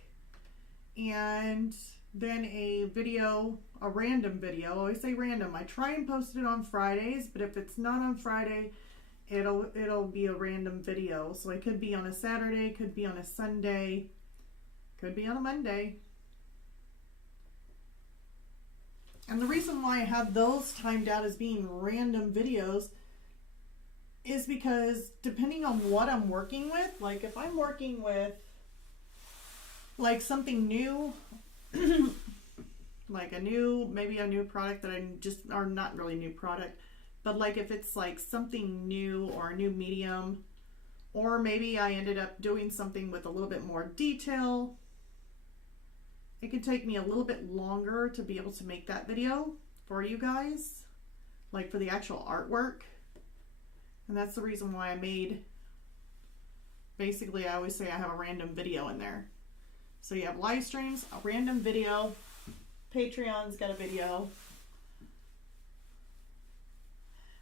and then a video, a random video. I always say random. I try and post it on Fridays, but if it's not on Friday, it'll be a random video. So it could be on a Saturday, could be on a Sunday, could be on a Monday. And the reason why I have those timed out as being random videos is because depending on what I'm working with, like if I'm working with like something new, like maybe a new product that I'm just, or not really new product, but like if it's like something new or a new medium, or maybe I ended up doing something with a little bit more detail, it can take me a little bit longer to be able to make that video for you guys, like for the actual artwork. And that's the reason why I made, basically I always say I have a random video in there. So you have live streams, a random video, Patreon's got a video.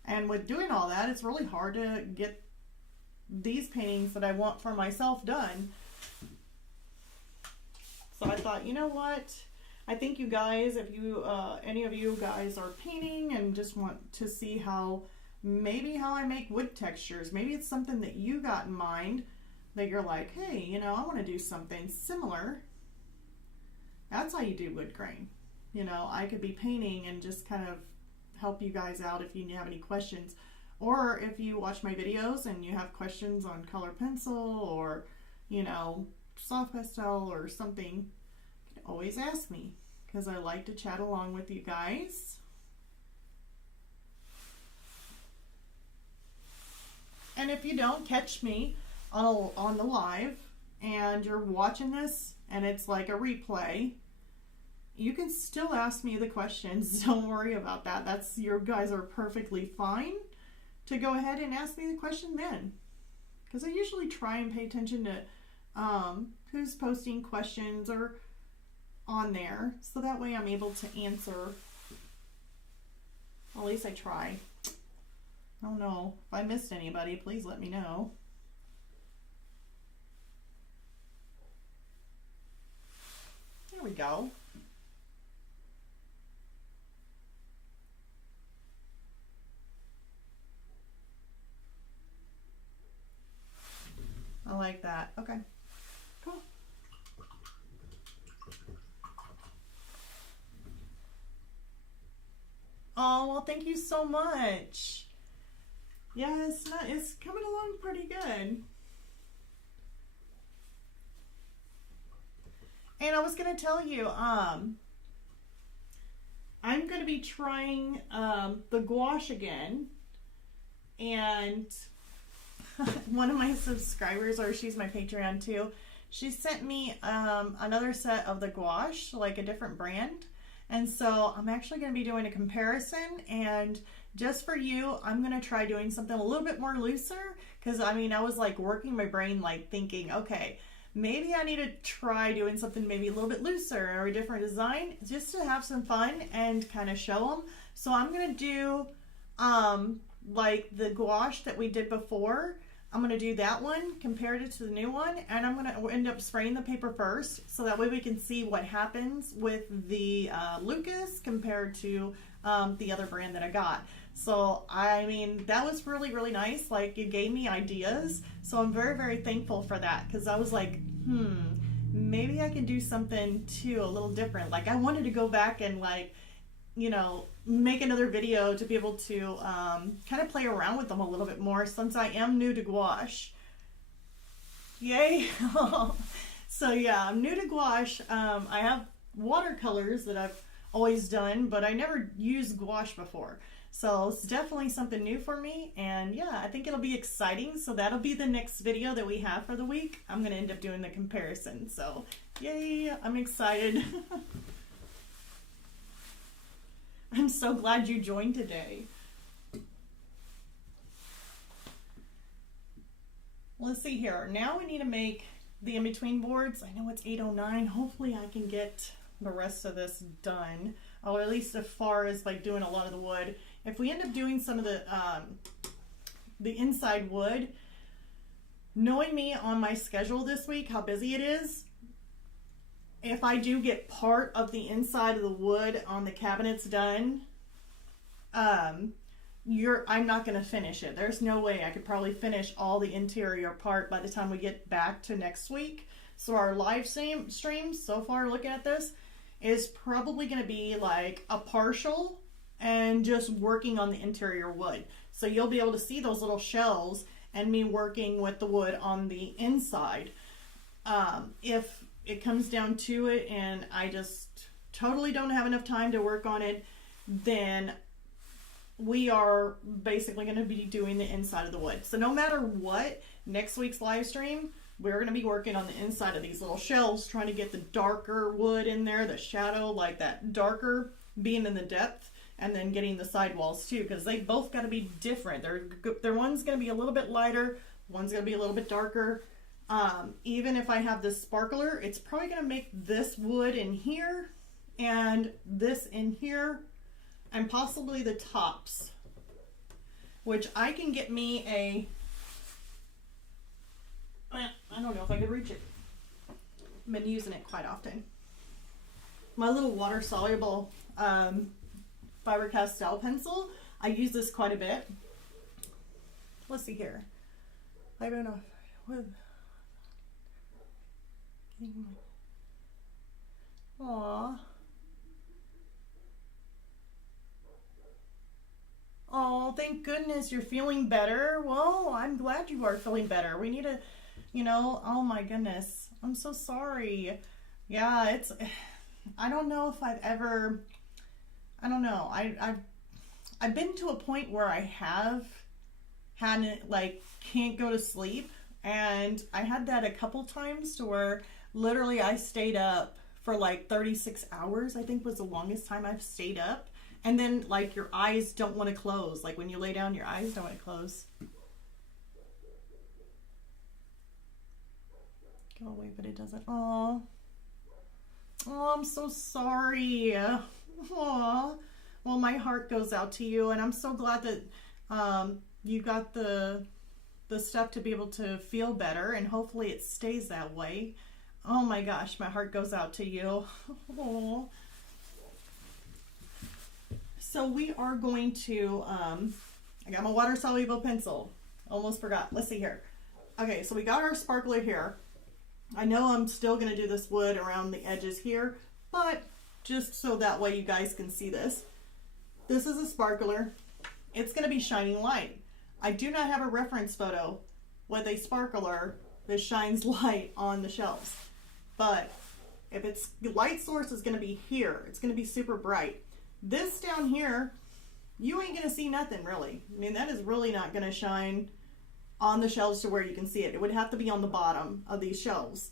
And with doing all that, it's really hard to get these paintings that I want for myself done. So I thought, you know what? I think you guys, if you, any of you guys are painting and just want to see how I make wood textures, maybe it's something that you got in mind that you're like, hey, you know, I want to do something similar. That's how you do wood grain. You know, I could be painting and just kind of help you guys out if you have any questions. Or if you watch my videos and you have questions on color pencil or, you know, soft pastel or something, you can always ask me, because I like to chat along with you guys. And if you don't catch me on the live and you're watching this and it's like a replay, you can still ask me the questions. Don't worry about that. You guys are perfectly fine to go ahead and ask me the question then, because I usually try and pay attention to who's posting questions or on there, so that way I'm able to answer. Well, at least I try. I don't know. If I missed anybody, please let me know. There we go. I like that. Okay, cool. Oh, well, thank you so much. Yeah, it's coming along pretty good. And I was gonna tell you, I'm gonna be trying the gouache again, and one of my subscribers, or she's my Patreon too, she sent me another set of the gouache, like a different brand. And so I'm actually going to be doing a comparison, and just for you, I'm going to try doing something a little bit more looser, because I mean, I was like working my brain, like thinking, okay, maybe I need to try doing something maybe a little bit looser or a different design, just to have some fun and kind of show them. So I'm going to do like the gouache that we did before. I'm going to do that one, compared it to the new one, and I'm going to end up spraying the paper first, so that way we can see what happens with the Lucas compared to the other brand that I got. So, I mean, that was really, really nice. Like, it gave me ideas, so I'm very, very thankful for that, because I was like, maybe I can do something, too, a little different. Like, I wanted to go back and, like, you know, make another video to be able to kind of play around with them a little bit more, since I am new to gouache. Yay! So yeah, I'm new to gouache. I have watercolors that I've always done, but I never used gouache before. So it's definitely something new for me, and yeah, I think it'll be exciting. So that'll be the next video that we have for the week. I'm going to end up doing the comparison. So yay, I'm excited. I'm so glad you joined today. Let's see here. Now we need to make the in-between boards. I know it's 8:09. Hopefully I can get the rest of this done. Or at least as far as like doing a lot of the wood. If we end up doing some of the inside wood, knowing me on my schedule this week, how busy it is, if I do get part of the inside of the wood on the cabinets done, I'm not going to finish it. There's no way I could probably finish all the interior part by the time we get back to next week. So our live stream so far, looking at this, is probably going to be like a partial and just working on the interior wood. So you'll be able to see those little shells and me working with the wood on the inside. If it comes down to it and I just totally don't have enough time to work on it, then we are basically going to be doing the inside of the wood. So no matter what, next week's live stream, we're going to be working on the inside of these little shells, trying to get the darker wood in there, the shadow, like that darker being in the depth, and then getting the sidewalls too, because they both got to be different. Their one's going to be a little bit lighter, one's going to be a little bit darker. Even if I have this sparkler, it's probably going to make this wood in here and this in here, and possibly the tops, which I can get me a, I don't know if I could reach it. I've been using it quite often. My little water soluble Fiber Castell pencil, I use this quite a bit. Let's see here. I don't know. Aww. Oh, thank goodness you're feeling better. Well, I'm glad you are feeling better. We need to, you know, oh my goodness. I'm so sorry. Yeah, I don't know if I've ever, I don't know. I've been to a point where I have had, like, can't go to sleep. And I had that a couple times to where literally I stayed up for like 36 hours, I think was the longest time I've stayed up. And then, like, your eyes don't want to close. Like, when you lay down, your eyes don't want to close. Go away, but it doesn't. Aww. Oh, I'm so sorry. Aw. Well, my heart goes out to you, and I'm so glad that you got the stuff to be able to feel better, and hopefully it stays that way. Oh my gosh, my heart goes out to you. Aw. So we are going to, I got my water soluble pencil. Almost forgot. Let's see here. Okay, so we got our sparkler here. I know I'm still going to do this wood around the edges here, but just so that way you guys can see this. This is a sparkler. It's going to be shining light. I do not have a reference photo with a sparkler that shines light on the shelves. But if its light source is going to be here, it's going to be super bright. This down here, you ain't going to see nothing really. I mean, that is really not going to shine on the shelves to where you can see it. It would have to be on the bottom of these shelves.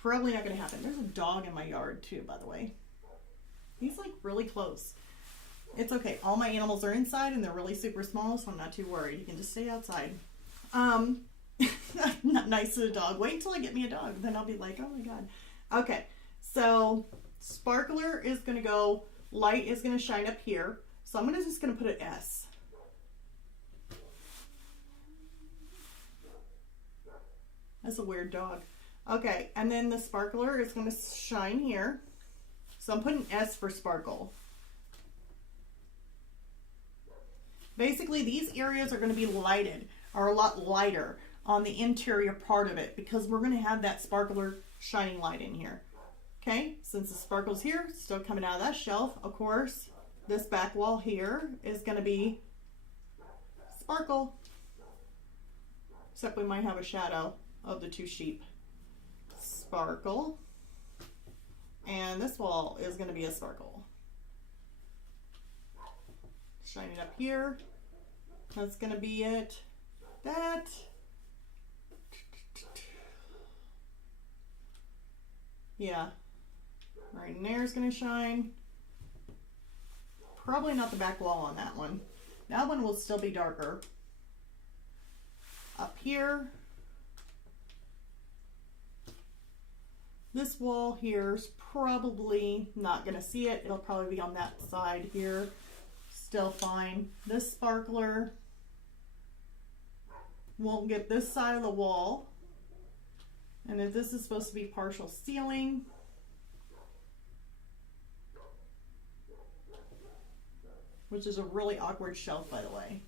Probably not going to happen. There's a dog in my yard too, by the way. He's like really close. It's okay. All my animals are inside and they're really super small, so I'm not too worried. You can just stay outside. Not nice to the dog. Wait until I get me a dog. Then I'll be like, oh my God. Okay. So sparkler is going to go, light is going to shine up here. So I'm just going to put an S. That's a weird dog. Okay, and then the sparkler is going to shine here. So I'm putting S for sparkle. Basically, these areas are going to be lighted, or a lot lighter on the interior part of it, because we're going to have that sparkler shining light in here. Okay, since the sparkle's here, still coming out of that shelf, of course, this back wall here is going to be sparkle. Except we might have a shadow of the two sheep. Sparkle. And this wall is going to be a sparkle. Shine it up here. That's going to be it. That. Yeah. Right in there is going to shine. Probably not the back wall on that one. That one will still be darker. Up here. This wall here is probably not going to see it. It'll probably be on that side here. Still fine. This sparkler won't get this side of the wall. And if this is supposed to be partial ceiling, which is a really awkward shelf, by the way.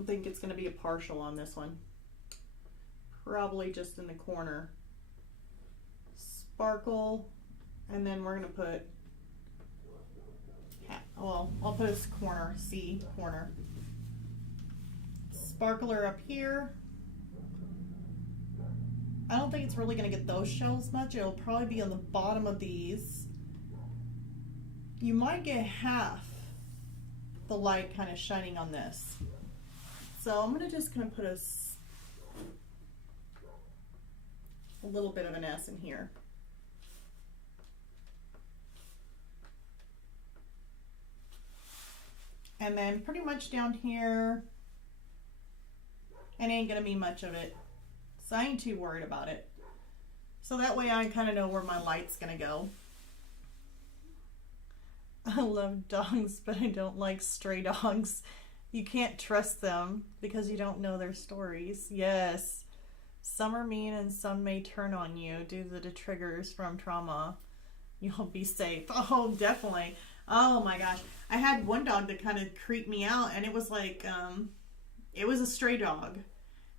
I think it's going to be a partial on this one. Probably just in the corner. Sparkle, and then we're going to put, well, I'll put a corner, C, corner. Sparkler up here. I don't think it's really going to get those shelves much. It'll probably be on the bottom of these. You might get half the light kind of shining on this. So I'm just going to put a little bit of an S in here. And then pretty much down here, it ain't going to be much of it. So I ain't too worried about it. So that way I kind of know where my light's going to go. I love dogs, but I don't like stray dogs. You can't trust them because you don't know their stories. Yes. Some are mean and some may turn on you due to the triggers from trauma. You'll be safe. Oh, definitely. Oh my gosh. I had one dog that kind of creeped me out, and it was like, it was a stray dog.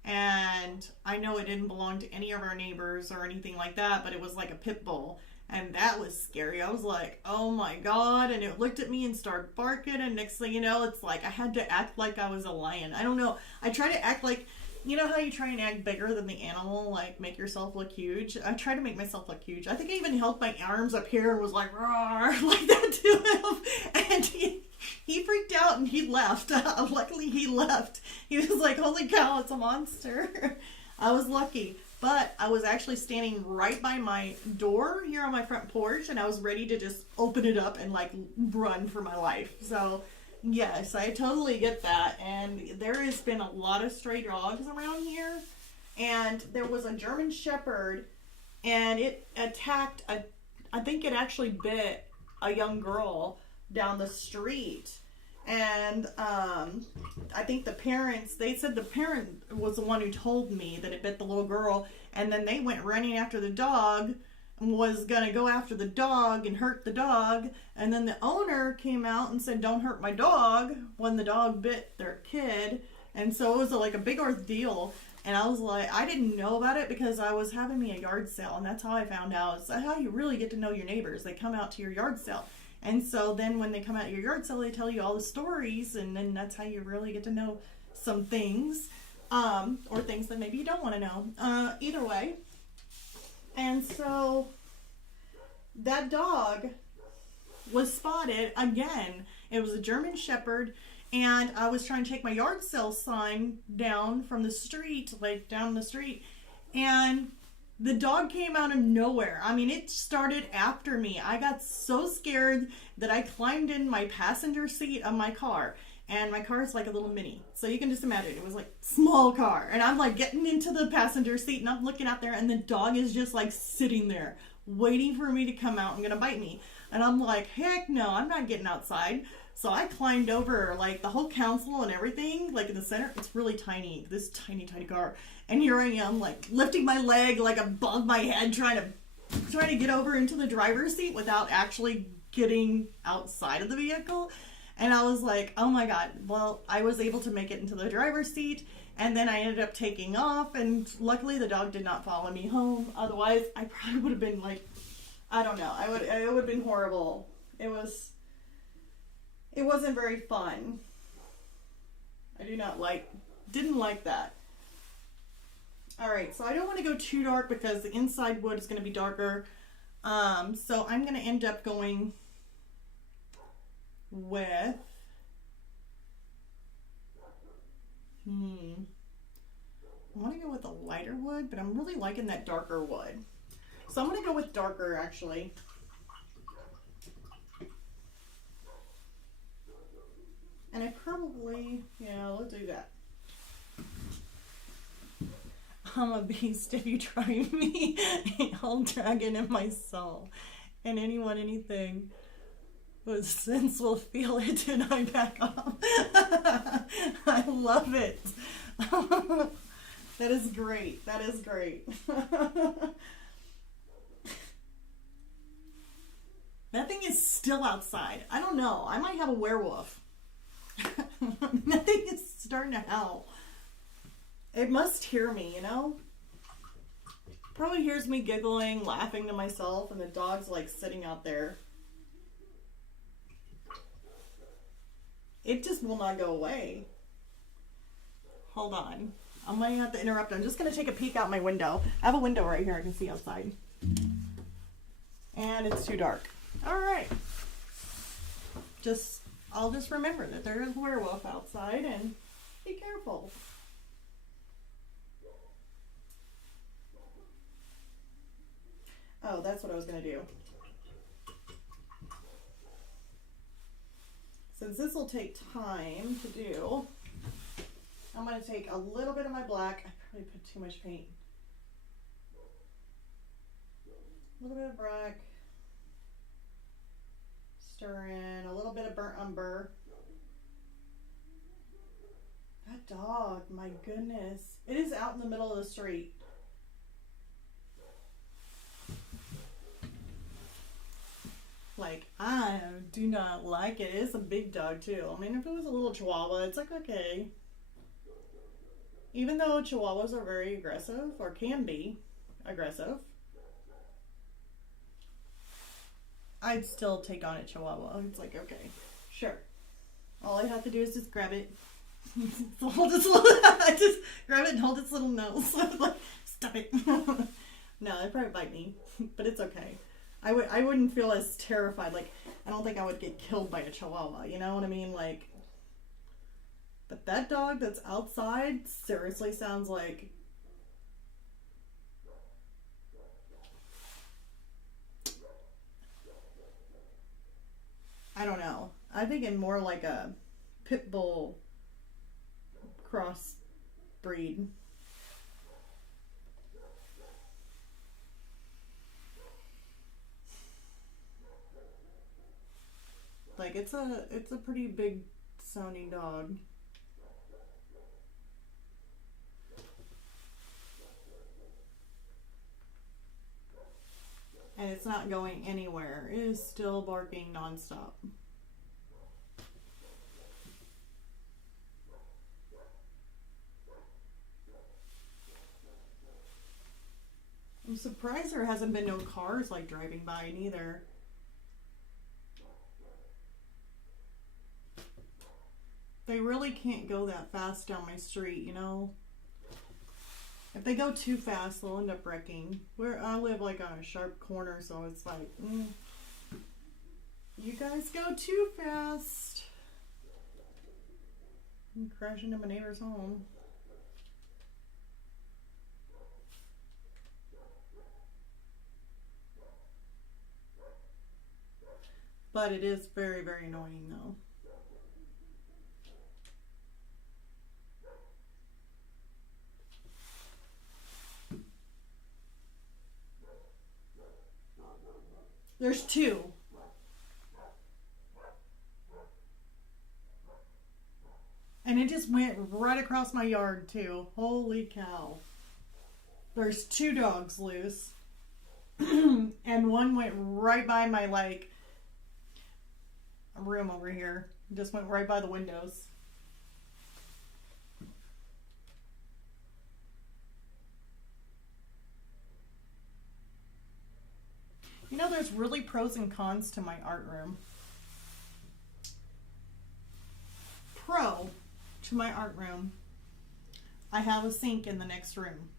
And I know it didn't belong to any of our neighbors or anything like that, but it was like a pit bull. And that was scary. I was like, oh my God. And it looked at me and started barking. And next thing you know, it's like I had to act like I was a lion. I don't know. I try to act like, you know how you try and act bigger than the animal, like make yourself look huge? I try to make myself look huge. I think I even held my arms up here and was like, roar, like that to him. And he freaked out and he left. Luckily he left. He was like, holy cow, it's a monster. I was lucky. But I was actually standing right by my door here on my front porch, and I was ready to just open it up and like run for my life. So Yes, I totally get that. And there has been a lot of stray dogs around here. And there was a German Shepherd, and it attacked I think it actually bit a young girl down the street. And I think they said the parent was the one who told me that it bit the little girl. And then they went running after the dog, was gonna go after the dog and hurt the dog, and then the owner came out and said, "Don't hurt my dog," when the dog bit their kid. And so it was like a big ordeal. And I was like, I didn't know about it because I was having me a yard sale, and that's how I found out. It's how you really get to know your neighbors. They come out to your yard sale, and so then when they come out to your yard sale, they tell you all the stories, and then that's how you really get to know some things, or things that maybe you don't want to know. Either way. And so that dog was spotted again. It was a German Shepherd, and I was trying to take my yard sale sign down from the street, like down the street, and the dog came out of nowhere. I mean, it started after me. I got so scared that I climbed in my passenger seat of my car. And my car is like a little mini. So you can just imagine, it was like small car. And I'm like getting into the passenger seat and I'm looking out there and the dog is just like sitting there waiting for me to come out and gonna bite me. And I'm like, heck no, I'm not getting outside. So I climbed over like the whole console and everything, like in the center. It's really tiny, this tiny, tiny car. And here I am like lifting my leg like above my head, trying to get over into the driver's seat without actually getting outside of the vehicle. And I was like, oh my God. Well, I was able to make it into the driver's seat, and then I ended up taking off, and luckily the dog did not follow me home. Otherwise, I probably would have been like, I don't know. It would have been horrible. It wasn't very fun. I didn't like that. All right, so I don't want to go too dark because the inside wood is going to be darker. So I'm going to end up going with I want to go with a lighter wood, but I'm really liking that darker wood. So I'm going to go with darker, actually. And I probably, yeah, let's do that. I'm a beast if you try me. I'll dragon in my soul. And anyone, anything with sense will feel it and I back off. I love it. That is great. That is great. That thing is still outside. I don't know. I might have a werewolf. That thing is starting to howl. It must hear me, you know? Probably hears me giggling, laughing to myself, and the dog's like sitting out there. It just will not go away. Hold on. I might have to interrupt. I'm just going to take a peek out my window. I have a window right here I can see outside. And it's too dark. Alright. I'll just remember that there is a werewolf outside and be careful. Oh, that's what I was going to do. Since this will take time to do, I'm going to take a little bit of my black. I probably put too much paint. A little bit of black. Stir in a little bit of burnt umber. That dog, my goodness. It is out in the middle of the street. Like, I do not like it. It's a big dog too. I mean, if it was a little Chihuahua, it's like, okay. Even though Chihuahuas are very aggressive, or can be aggressive, I'd still take on a Chihuahua. It's like, okay, sure. All I have to do is just grab it. Hold its little, I just grab it and hold its little nose. Like, stop it. No, it'd probably bite me, but it's okay. I wouldn't feel as terrified. Like, I don't think I would get killed by a Chihuahua. You know what I mean? Like, but that dog that's outside seriously sounds like, I don't know. I'm thinking more like a pit bull cross breed. Like it's a pretty big sounding dog. And it's not going anywhere. It is still barking nonstop. I'm surprised there hasn't been no cars like driving by neither. They really can't go that fast down my street, you know. If they go too fast, they'll end up wrecking. Where I live like on a sharp corner, so it's like, you guys go too fast. I'm crashing into my neighbor's home. But it is very, very annoying though. There's two. And it just went right across my yard too. Holy cow. There's two dogs loose. And one went right by my like room over here. Just went right by the windows. You know, there's really pros and cons to my art room. Pro to my art room, I have a sink in the next room.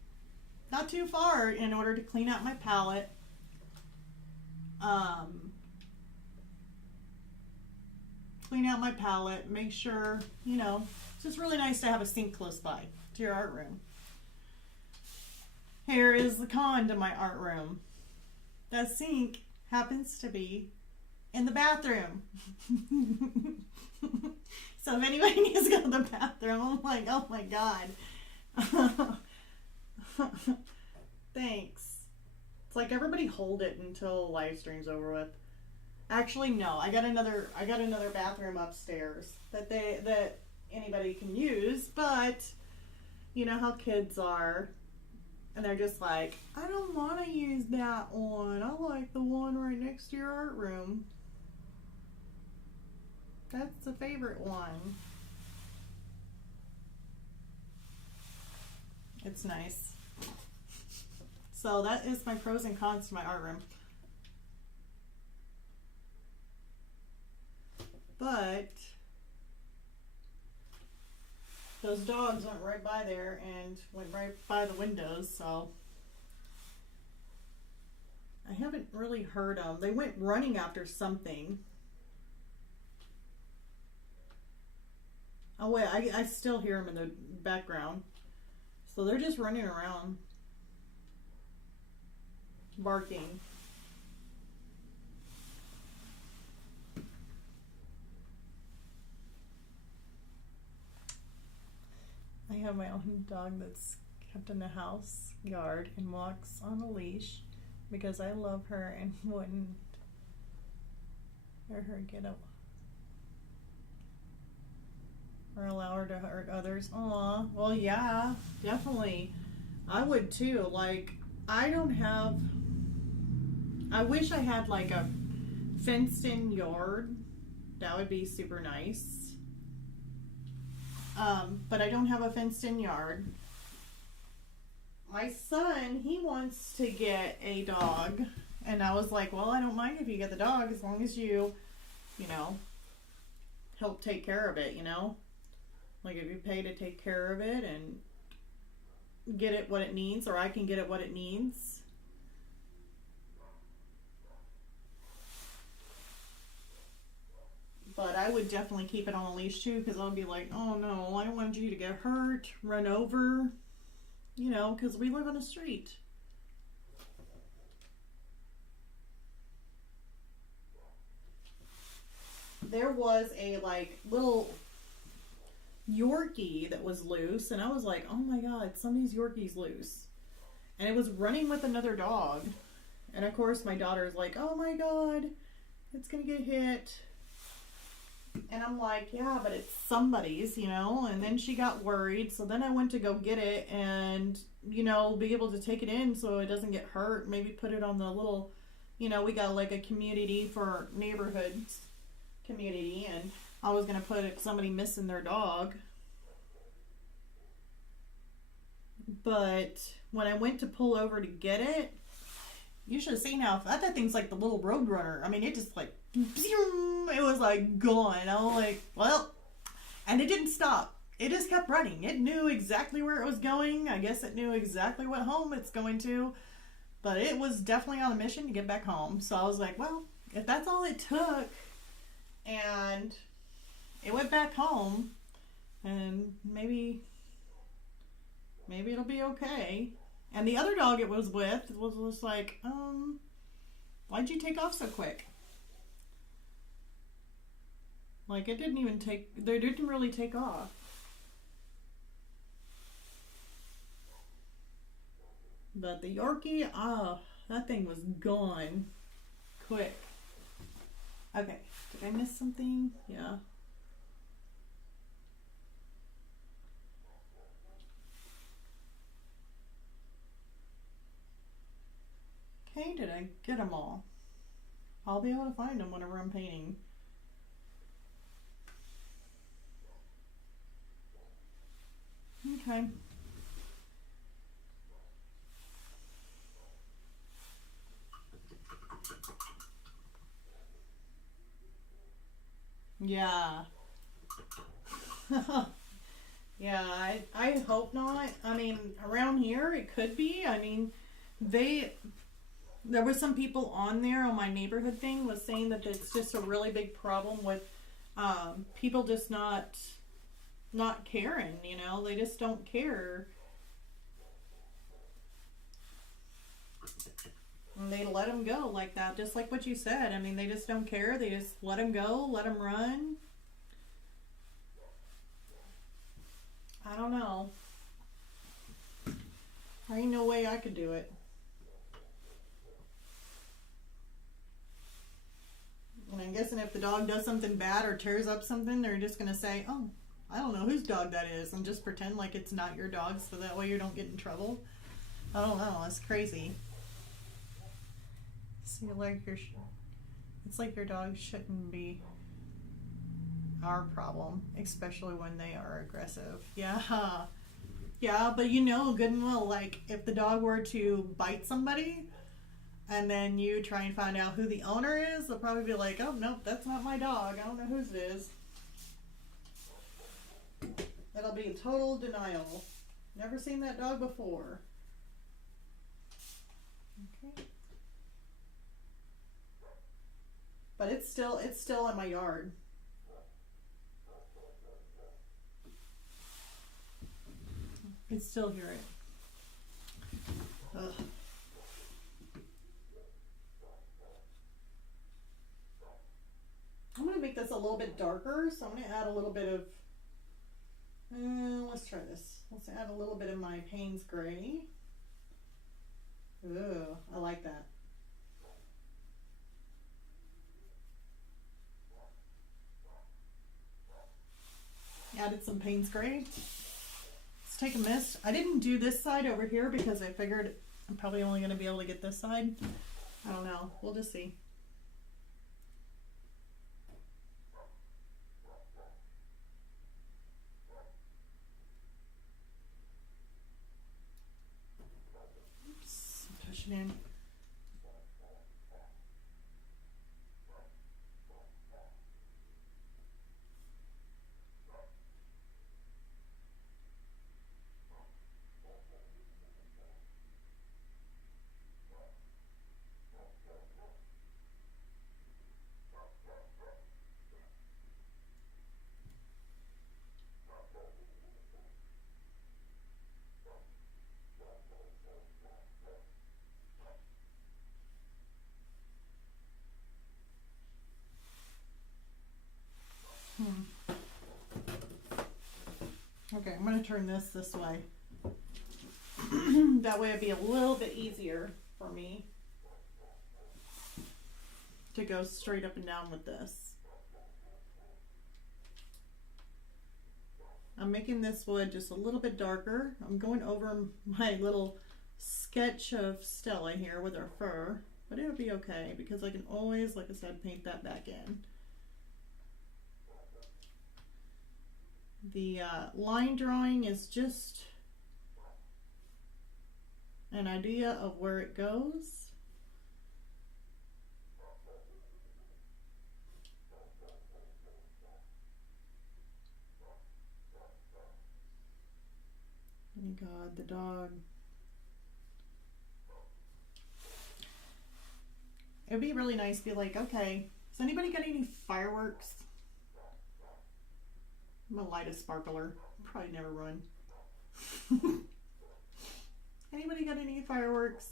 Not too far in order to clean out my palette. Clean out my palette, make sure, you know, it's just really nice to have a sink close by to your art room. Here is the con to my art room. The sink happens to be in the bathroom. So if anybody needs to go to the bathroom, I'm like, oh my God. Thanks. It's like everybody hold it until live stream's over with. Actually, no. I got another bathroom upstairs that anybody can use, but you know how kids are. And they're just like, I don't want to use that one. I like the one right next to your art room. That's the favorite one. It's nice. So that is my pros and cons to my art room. But those dogs went right by there and went right by the windows, so I haven't really heard them. They went running after something. Oh wait, I still hear them in the background. So they're just running around, barking. I have my own dog that's kept in the house yard and walks on a leash because I love her and wouldn't let her get up or allow her to hurt others. Aw, well yeah, definitely. I would too. Like, I wish I had like a fenced in yard. That would be super nice. But I don't have a fenced in yard. My son, he wants to get a dog. And I was like, well, I don't mind if you get the dog as long as you know, help take care of it, you know? Like if you pay to take care of it and get it what it needs, or I can get it what it needs. But I would definitely keep it on a leash too, because I'll be like, oh no, I don't want you to get hurt, run over, you know, because we live on a street. There was a like little Yorkie that was loose, and I was like, oh my god, somebody's Yorkie's loose. And it was running with another dog. And of course my daughter's like, oh my god, it's gonna get hit. And I'm like, yeah, but it's somebody's, you know. And then she got worried, so then I went to go get it and, you know, be able to take it in so it doesn't get hurt. Maybe put it on the little, you know, we got like a community for neighborhoods community, and I was gonna put it, somebody missing their dog. But when I went to pull over to get it, you should have seen how that thing's like the little road runner. I mean, it just like, it was like gone. I was like, well, and it didn't stop. It just kept running. It knew exactly where it was going. I guess it knew exactly what home it's going to, but it was definitely on a mission to get back home. So I was like, well, if that's all it took, and it went back home, and maybe it'll be okay. And the other dog it was with was just like, why'd you take off so quick? Like, they didn't really take off. But the Yorkie, that thing was gone quick. Okay, did I miss something? Yeah. Okay, did I get them all? I'll be able to find them whenever I'm painting. Okay. Yeah. Yeah, I hope not. I mean, around here it could be. I mean, there were some people on there on my neighborhood thing was saying that it's just a really big problem with people just not caring, you know. They just don't care. And they let them go like that, just like what you said. I mean, they just don't care. They just let them go, let them run. I don't know. There ain't no way I could do it. And I'm guessing if the dog does something bad or tears up something, they're just going to say, oh, I don't know whose dog that is, and just pretend like it's not your dog so that way you don't get in trouble. I don't know. It's crazy. See, like it's like your dog shouldn't be our problem, especially when they are aggressive. Yeah. Yeah, but you know good and well, like, if the dog were to bite somebody, and then you try and find out who the owner is, they'll probably be like, oh, nope, that's not my dog. I don't know whose it is. That'll be total denial. Never seen that dog before. Okay. But it's still in my yard. I can still hear it. Ugh. I'm going to make this a little bit darker, so I'm going to add a little bit of, let's try this. Let's add a little bit of my Payne's Gray. Ooh, I like that. Added some Payne's Gray. Let's take a mist. I didn't do this side over here because I figured I'm probably only going to be able to get this side. I don't know. We'll just see. Oops. Push it in. gonna turn this way. That way it'd be a little bit easier for me to go straight up and down with this. I'm making this wood just a little bit darker. I'm going over my little sketch of Stella here with her fur, but it'll be okay because I can always, like I said, paint that back in. The line drawing is just an idea of where it goes. Oh God, the dog. It would be really nice to be like, okay, has anybody got any fireworks? I'm gonna light a sparkler. Probably never run. Anybody got any fireworks?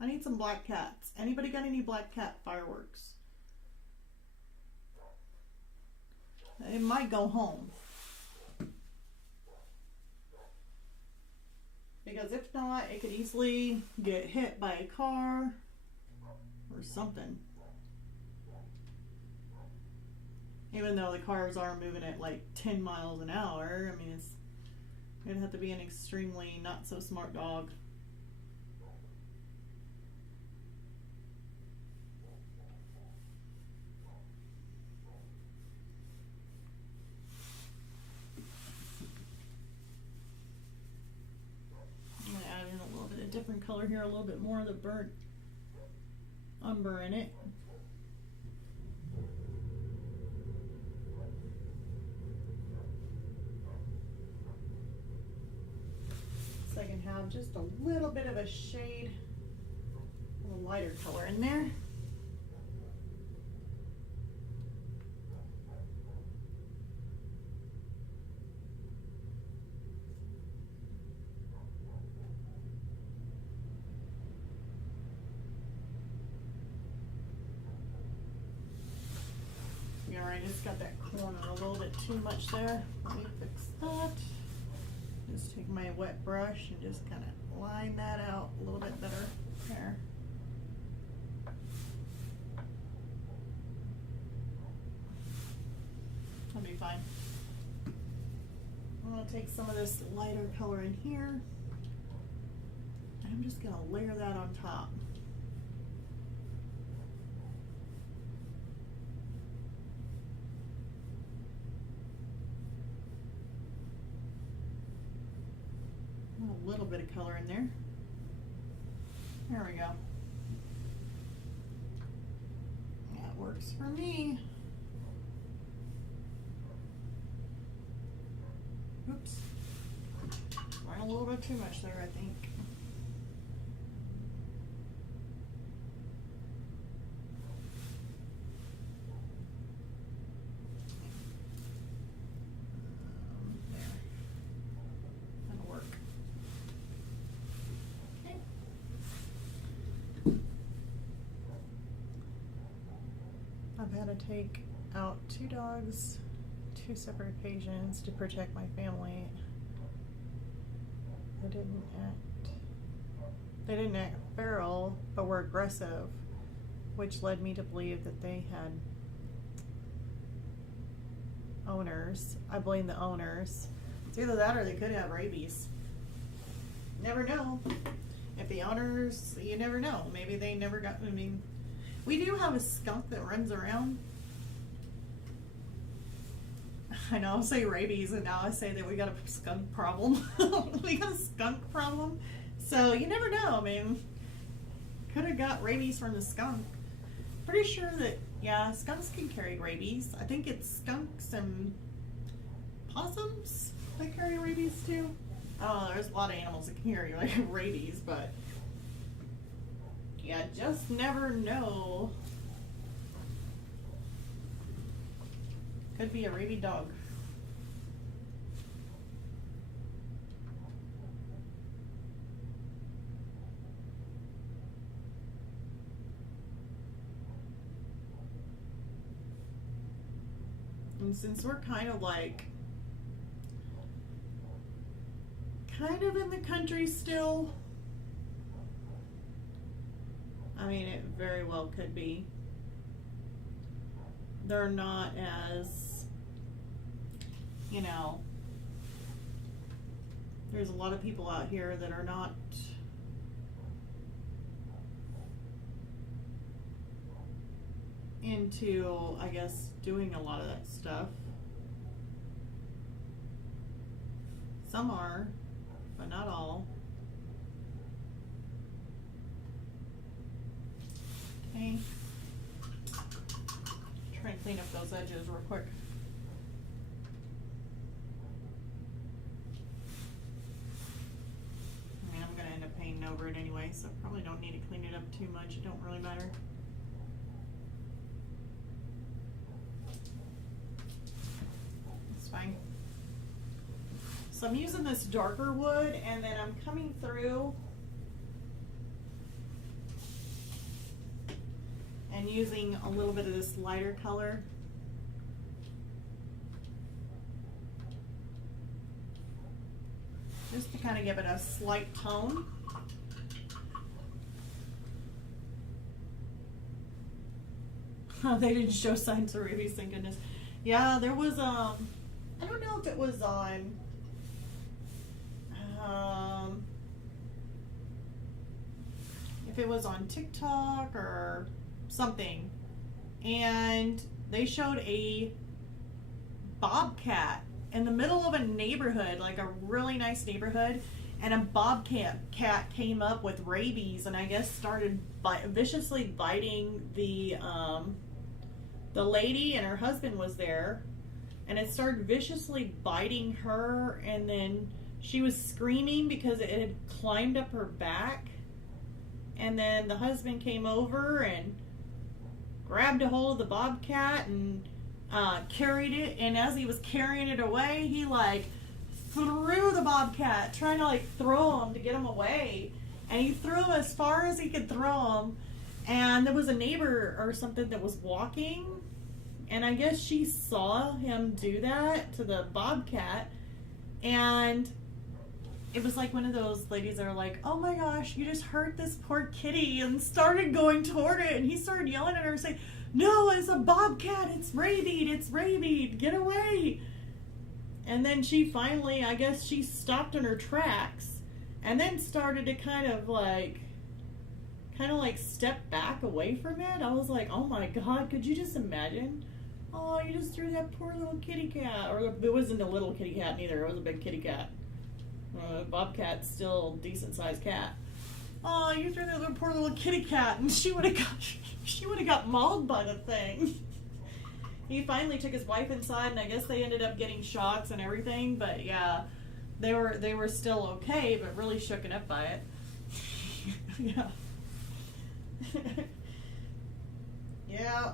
I need some black cats. Anybody got any black cat fireworks? It might go home. Because if not, it could easily get hit by a car or something. Even though the cars are moving at like 10 miles an hour, I mean, it'd have to be an extremely not so smart dog. I'm gonna add in a little bit of different color here, a little bit more of the burnt umber in it. So I can have just a little bit of a shade of a lighter color in there. Yeah, I just got that corner a little bit too much there. Let me fix that. Just take my wet brush and just kind of line that out a little bit better there. That'll be fine. I'm going to take some of this lighter color in here, and I'm just going to layer that on top. A little bit of color in there. There we go. That works for me. Oops. Went a little bit too much there, I think. There. That'll work. I've had to take out 2 dogs, 2 separate occasions to protect my family. They didn't act feral, but were aggressive, which led me to believe that they had owners. I blame the owners. It's either that or they could have rabies. Never know. If the owners, you never know. Maybe they never got, I mean, we do have a skunk that runs around. I know I'll say rabies and now I say that we got a skunk problem. We got a skunk problem. So you never know. I mean, could have got rabies from the skunk. Pretty sure that, yeah, skunks can carry rabies. I think it's skunks and possums that carry rabies too. I don't know, there's a lot of animals that can carry like rabies, but yeah, just never know. Could be a rabid dog. And since we're kind of like kind of in the country still. I mean, it very well could be. They're not as, you know, there's a lot of people out here that are not into, I guess, doing a lot of that stuff. Some are, but not all. Okay. Try and clean up those edges real quick. I mean, I'm gonna end up painting over it anyway, so probably don't need to clean it up too much. It don't really matter. It's fine. So I'm using this darker wood, and then I'm coming through and using a little bit of this lighter color. Just to kind of give it a slight tone. Oh, they didn't show signs of rabies, thank goodness. Yeah, there was, I don't know if it was on, if it was on TikTok or something, and they showed a bobcat in the middle of a neighborhood, like a really nice neighborhood, and a bobcat came up with rabies, and I guess started viciously biting the lady, and her husband was there, and it started viciously biting her, and then she was screaming because it had climbed up her back, and then the husband came over and grabbed a hold of the bobcat and carried it, and as he was carrying it away, he like threw the bobcat, trying to like throw him to get him away, and he threw him as far as he could throw him, and there was a neighbor or something that was walking, and I guess she saw him do that to the bobcat, and it was like one of those ladies that are like, oh my gosh, you just hurt this poor kitty, and started going toward it, and he started yelling at her saying, no, it's a bobcat, it's rabied, get away. And then she finally, I guess she stopped in her tracks, and then started to kind of like step back away from it. I was like, oh my God, could you just imagine? Oh, you just threw that poor little kitty cat. Or it wasn't a little kitty cat neither, it was a big kitty cat. Bobcat's still a decent sized cat. Oh, you threw that poor little kitty cat, and she would have got mauled by the thing. He finally took his wife inside, and I guess they ended up getting shots and everything. But yeah, they were still okay, but really shooken up by it. Yeah. Yeah.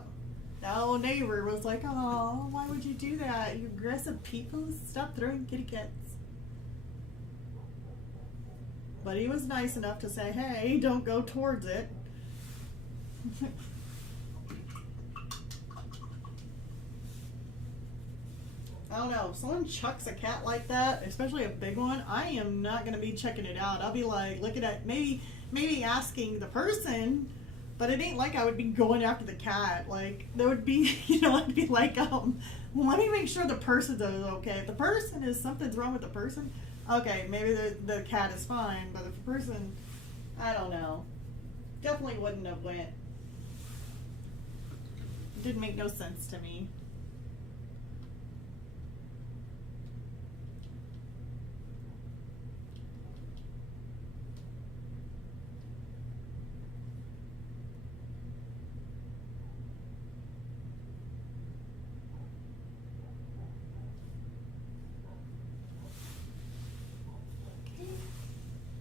The old neighbor was like, "Oh, why would you do that? You aggressive people! Stop throwing kitty cats." But he was nice enough to say, hey, don't go towards it. I don't know, if someone chucks a cat like that, especially a big one, I am not going to be checking it out. I'll be like, looking at, maybe asking the person, but it ain't like I would be going after the cat. Like, there would be, I'd be like, let me make sure the person is okay. If the person is, something's wrong with the person, okay, maybe the cat is fine, but if the person, I don't know, definitely wouldn't have went. It didn't make no sense to me.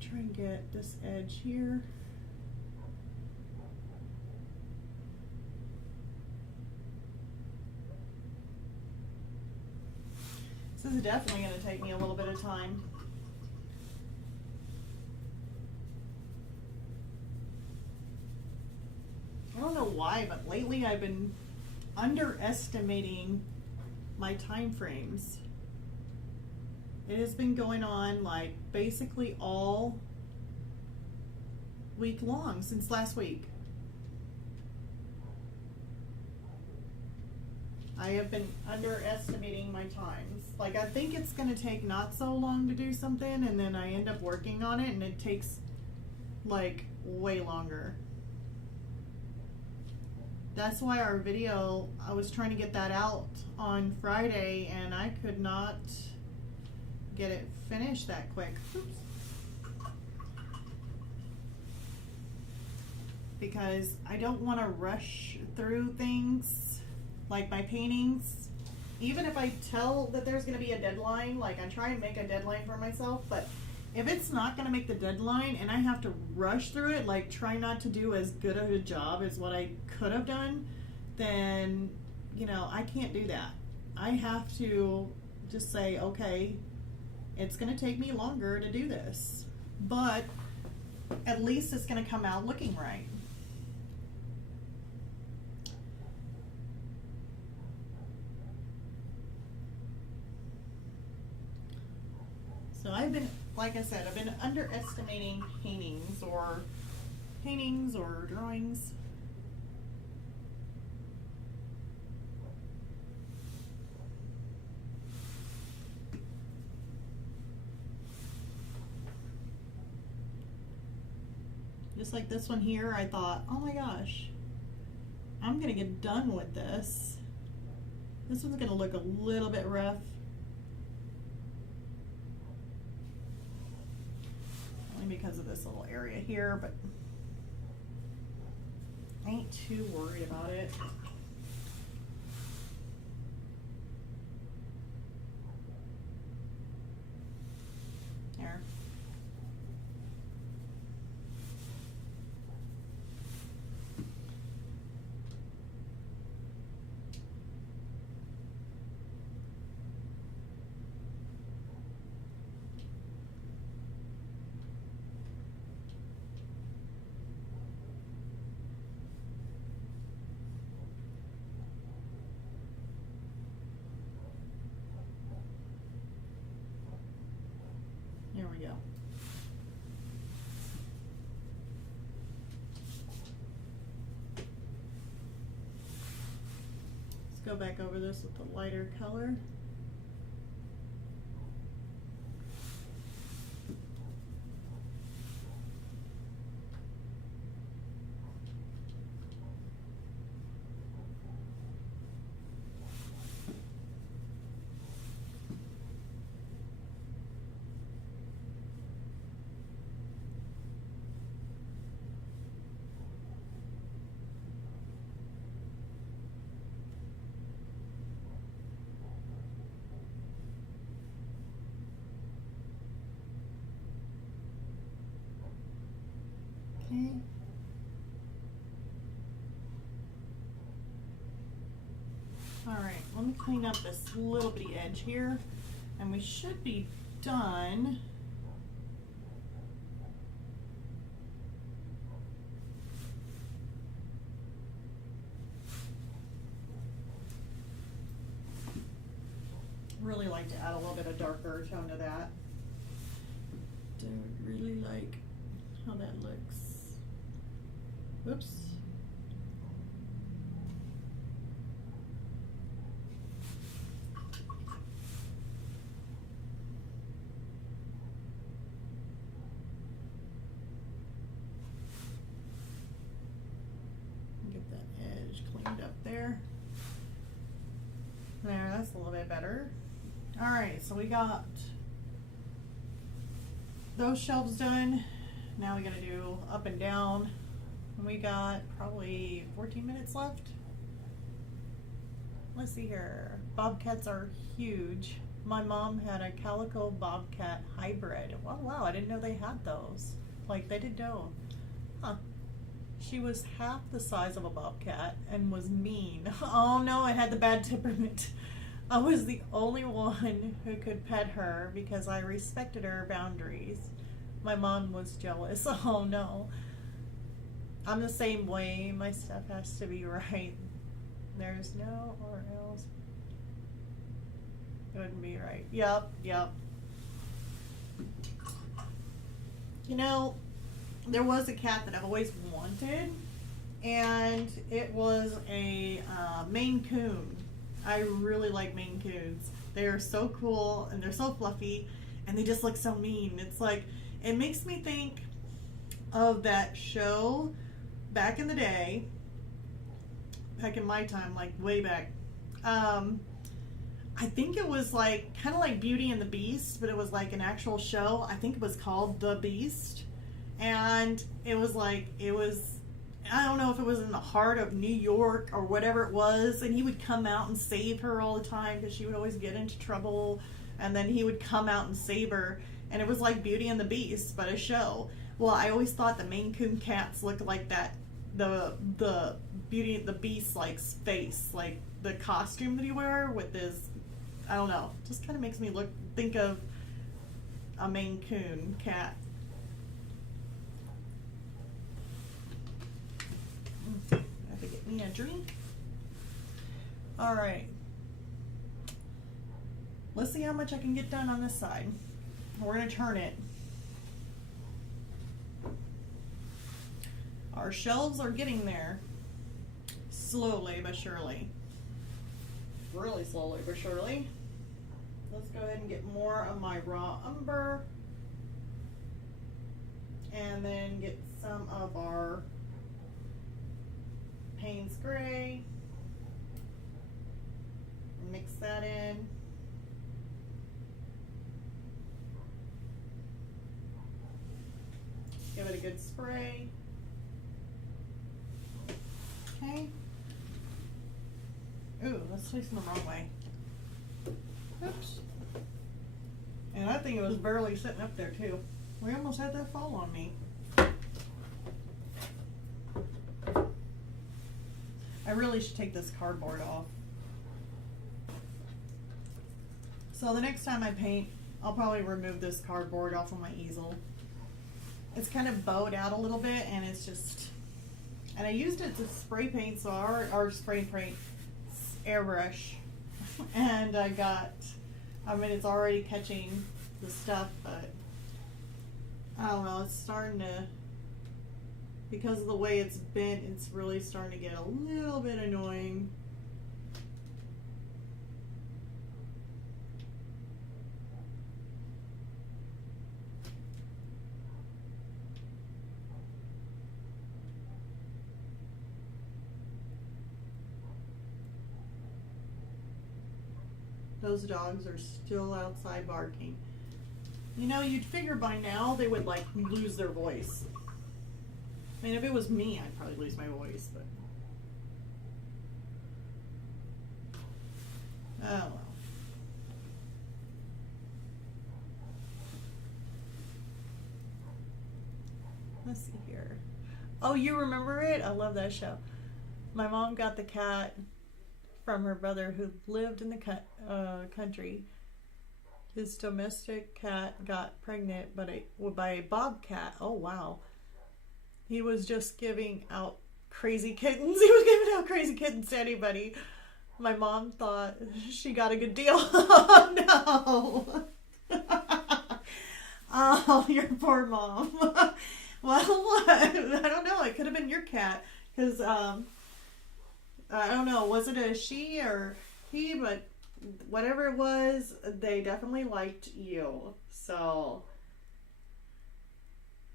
Try and get this edge here. This is definitely going to take me a little bit of time. I don't know why, but lately I've been underestimating my time frames. It has been going on like basically all week long since last week. I have been underestimating my times. Like, I think it's going to take not so long to do something, and then I end up working on it, and it takes, like, way longer. That's why our video, I was trying to get that out on Friday, and I could not get it finished that quick. Oops. Because I don't want to rush through things. Like my paintings, even if I tell that there's going to be a deadline, like I try and make a deadline for myself, but if it's not going to make the deadline and I have to rush through it, like try not to do as good of a job as what I could have done, then, you know, I can't do that. I have to just say, okay, it's going to take me longer to do this, but at least it's going to come out looking right. So I've been, like I said, I've been underestimating paintings or drawings. Just like this one here, I thought, oh my gosh, I'm gonna get done with this. This one's gonna look a little bit rough. Because of this little area here, but I ain't too worried about it. There. There we go. Let's go back over this with the lighter color. Okay. All right, let me clean up this little bitty edge here, and we should be done. Really like to add a little bit of darker tone to that. Don't really like how that looks. Whoops. Get that edge cleaned up there. There, that's a little bit better. All right, so we got those shelves done. Now we gotta do up and down. We got probably 14 minutes left. Let's see here. Bobcats are huge. My mom had a calico bobcat hybrid. Wow, wow, I didn't know they had those. Like, they did know. Huh. She was half the size of a bobcat and was mean. Oh no, I had the bad temperament. I was the only one who could pet her because I respected her boundaries. My mom was jealous. Oh no. I'm the same way. My stuff has to be right. There's no or else. It wouldn't be right. Yep, yep. You know, there was a cat that I've always wanted, and it was a Maine Coon. I really like Maine Coons. They are so cool and they're so fluffy and they just look so mean. It's like, it makes me think of that show back in the day, back in my time, like way back. I think it was like kind of like Beauty and the Beast, but it was like an actual show. I think it was called The Beast. And it was like, I don't know if it was in the heart of New York or whatever it was, and he would come out and save her all the time because she would always get into trouble, and then he would come out and save her, and it was like Beauty and the Beast, but a show. Well, I always thought the Maine Coon cats looked like that, the Beauty and the Beast like face, like the costume that he wear with his, I don't know, just kind of makes me think of a Maine Coon cat. I have to get me a drink. All right. Let's see how much I can get done on this side. We're going to turn it. Our shelves are getting there. Slowly but surely. Really slowly but surely. Let's go ahead and get more of my raw umber. And then get some of our Payne's Gray. Mix that in. Give it a good spray. Okay. Ooh, that's facing the wrong way. Oops. And I think it was barely sitting up there too. We almost had that fall on me. I really should take this cardboard off. So the next time I paint, I'll probably remove this cardboard off of my easel. It's kind of bowed out a little bit, and it's just, and I used it to spray paint, so our spray paint airbrush, and I mean, it's already catching the stuff, but I don't know, it's starting to, because of the way it's bent, it's really starting to get a little bit annoying. Those dogs are still outside barking. You know, you'd figure by now they would like lose their voice. I mean, if it was me, I'd probably lose my voice, but oh well. Let's see here. Oh, you remember it? I love that show. My mom got the cat from her brother who lived in the country. His domestic cat got pregnant by a bobcat. Oh, wow. He was just giving out crazy kittens. He was giving out crazy kittens to anybody. My mom thought she got a good deal. Oh, no. Oh, your poor mom. Well, I don't know. It could have been your cat. Because, I don't know, was it a she or he, but whatever it was, they definitely liked you. So,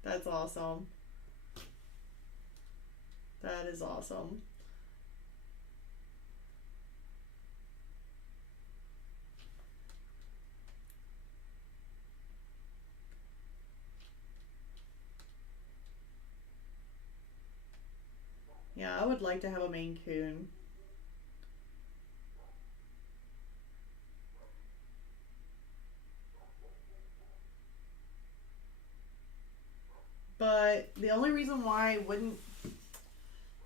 that's awesome. That is awesome. Yeah, I would like to have a Maine Coon. But the only reason why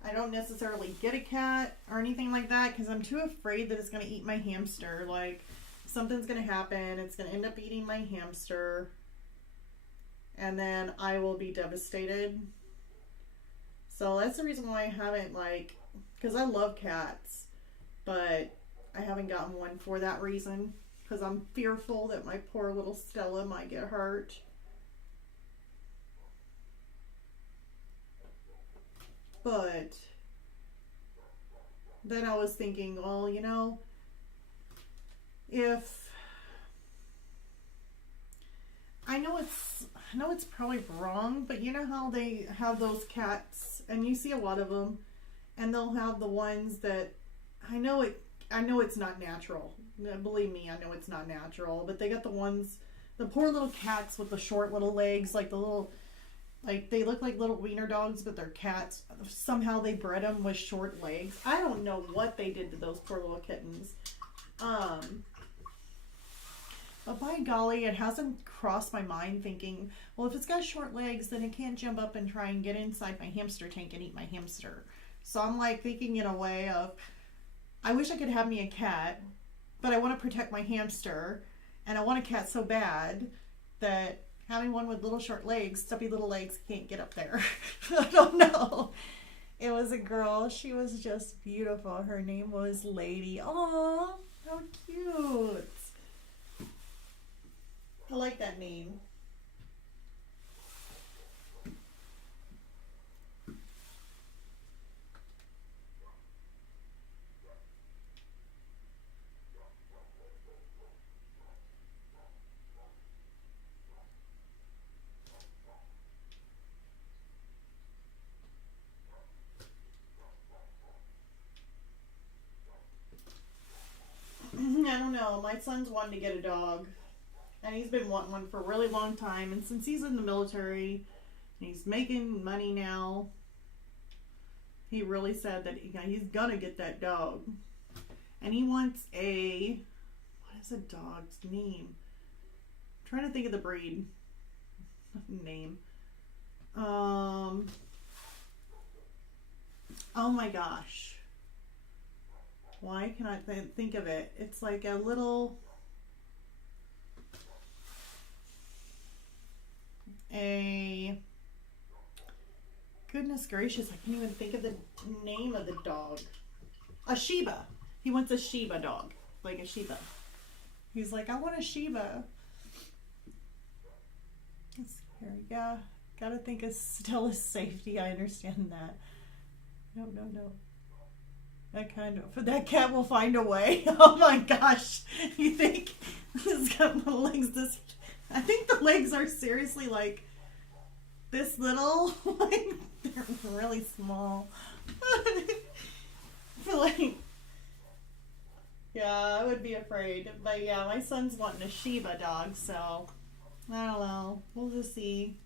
I don't necessarily get a cat or anything like that, because I'm too afraid that it's going to eat my hamster. Like, something's going to happen, it's going to end up eating my hamster, and then I will be devastated. So that's the reason why I haven't, like, because I love cats, but I haven't gotten one for that reason, because I'm fearful that my poor little Stella might get hurt. But then I was thinking, well, you know, if I know it's probably wrong, but you know how they have those cats, and you see a lot of them, and they'll have the ones that I know it's not natural. Believe me, I know it's not natural, but they got the ones, the poor little cats with the short little legs, like the little, like they look like little wiener dogs, but they're cats. Somehow they bred them with short legs. I don't know what they did to those poor little kittens. But by golly, it hasn't crossed my mind thinking, well, if it's got short legs, then it can't jump up and try and get inside my hamster tank and eat my hamster. So I'm like thinking in a way of, I wish I could have me a cat, but I want to protect my hamster, and I want a cat so bad that having one with little short legs, stubby little legs, can't get up there. I don't know. It was a girl. She was just beautiful. Her name was Lady. Aw, how cute. I like that name. I don't know. My son's wanting to get a dog. And he's been wanting one for a really long time. And since he's in the military, and he's making money now, he really said that he's gonna get that dog. And he wants a, what is a dog's name? I'm trying to think of the breed name. Oh my gosh. Why can I think of it? It's like a little, goodness gracious, I can't even think of the name of the dog. A Shiba. He wants a Shiba dog, like a Shiba. He's like, I want a Shiba. Here, yeah, gotta think of Stella's safety. I understand that. No. That cat will find a way. Oh my gosh. You think this got my legs this, I think the legs are seriously like this little. Like they're really small. Like, yeah, I would be afraid. But yeah, my son's wanting a Shiba dog, so I don't know. We'll just see.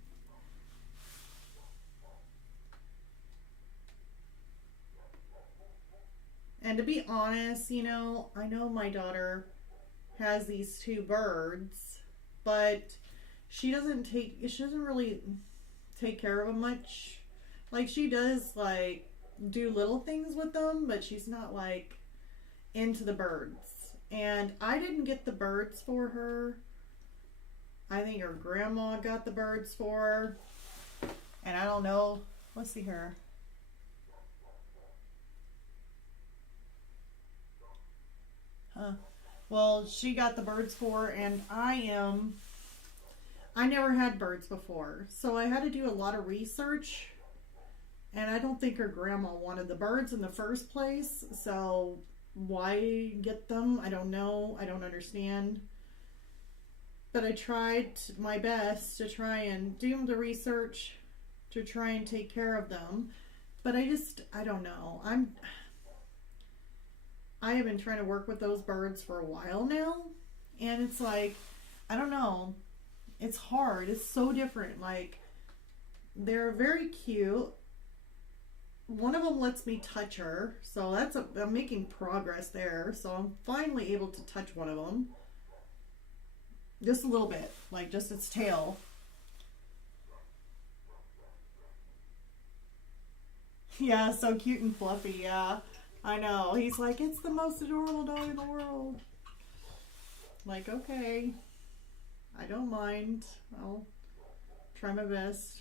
And to be honest, you know, I know my daughter has these two birds, but she doesn't really take care of them much. Like, she does, like, do little things with them, but she's not, like, into the birds. And I didn't get the birds for her. I think her grandma got the birds for her. And I don't know. Let's see her. Well, she got the birds for her, and I never had birds before, so I had to do a lot of research, and I don't think her grandma wanted the birds in the first place, so why get them? I don't know. I don't understand. But I tried my best to try and do the research to try and take care of them, but I don't know. I have been trying to work with those birds for a while now, and it's like, I don't know, it's hard. It's so different. Like, they're very cute. One of them lets me touch her, so I'm making progress there. So I'm finally able to touch one of them, just a little bit, like just its tail. Yeah, so cute and fluffy. Yeah, I know. He's like, it's the most adorable dog in the world. Like, okay, I don't mind. I'll try my best.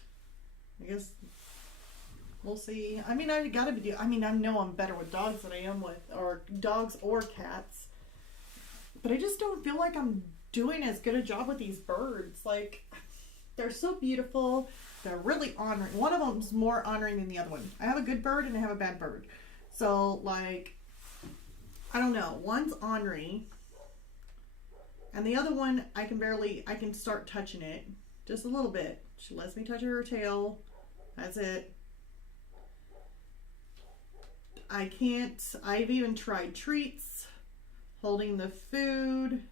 I guess we'll see. I mean, I know I'm better with dogs than I am with, or dogs or cats. But I just don't feel like I'm doing as good a job with these birds. Like, They're so beautiful. They're really honoring. One of them's more honoring than the other one. I have a good bird and I have a bad bird. So, like, I don't know. One's ornery. And the other one, I can start touching it. Just a little bit. She lets me touch her tail. That's it. I've even tried treats, holding the food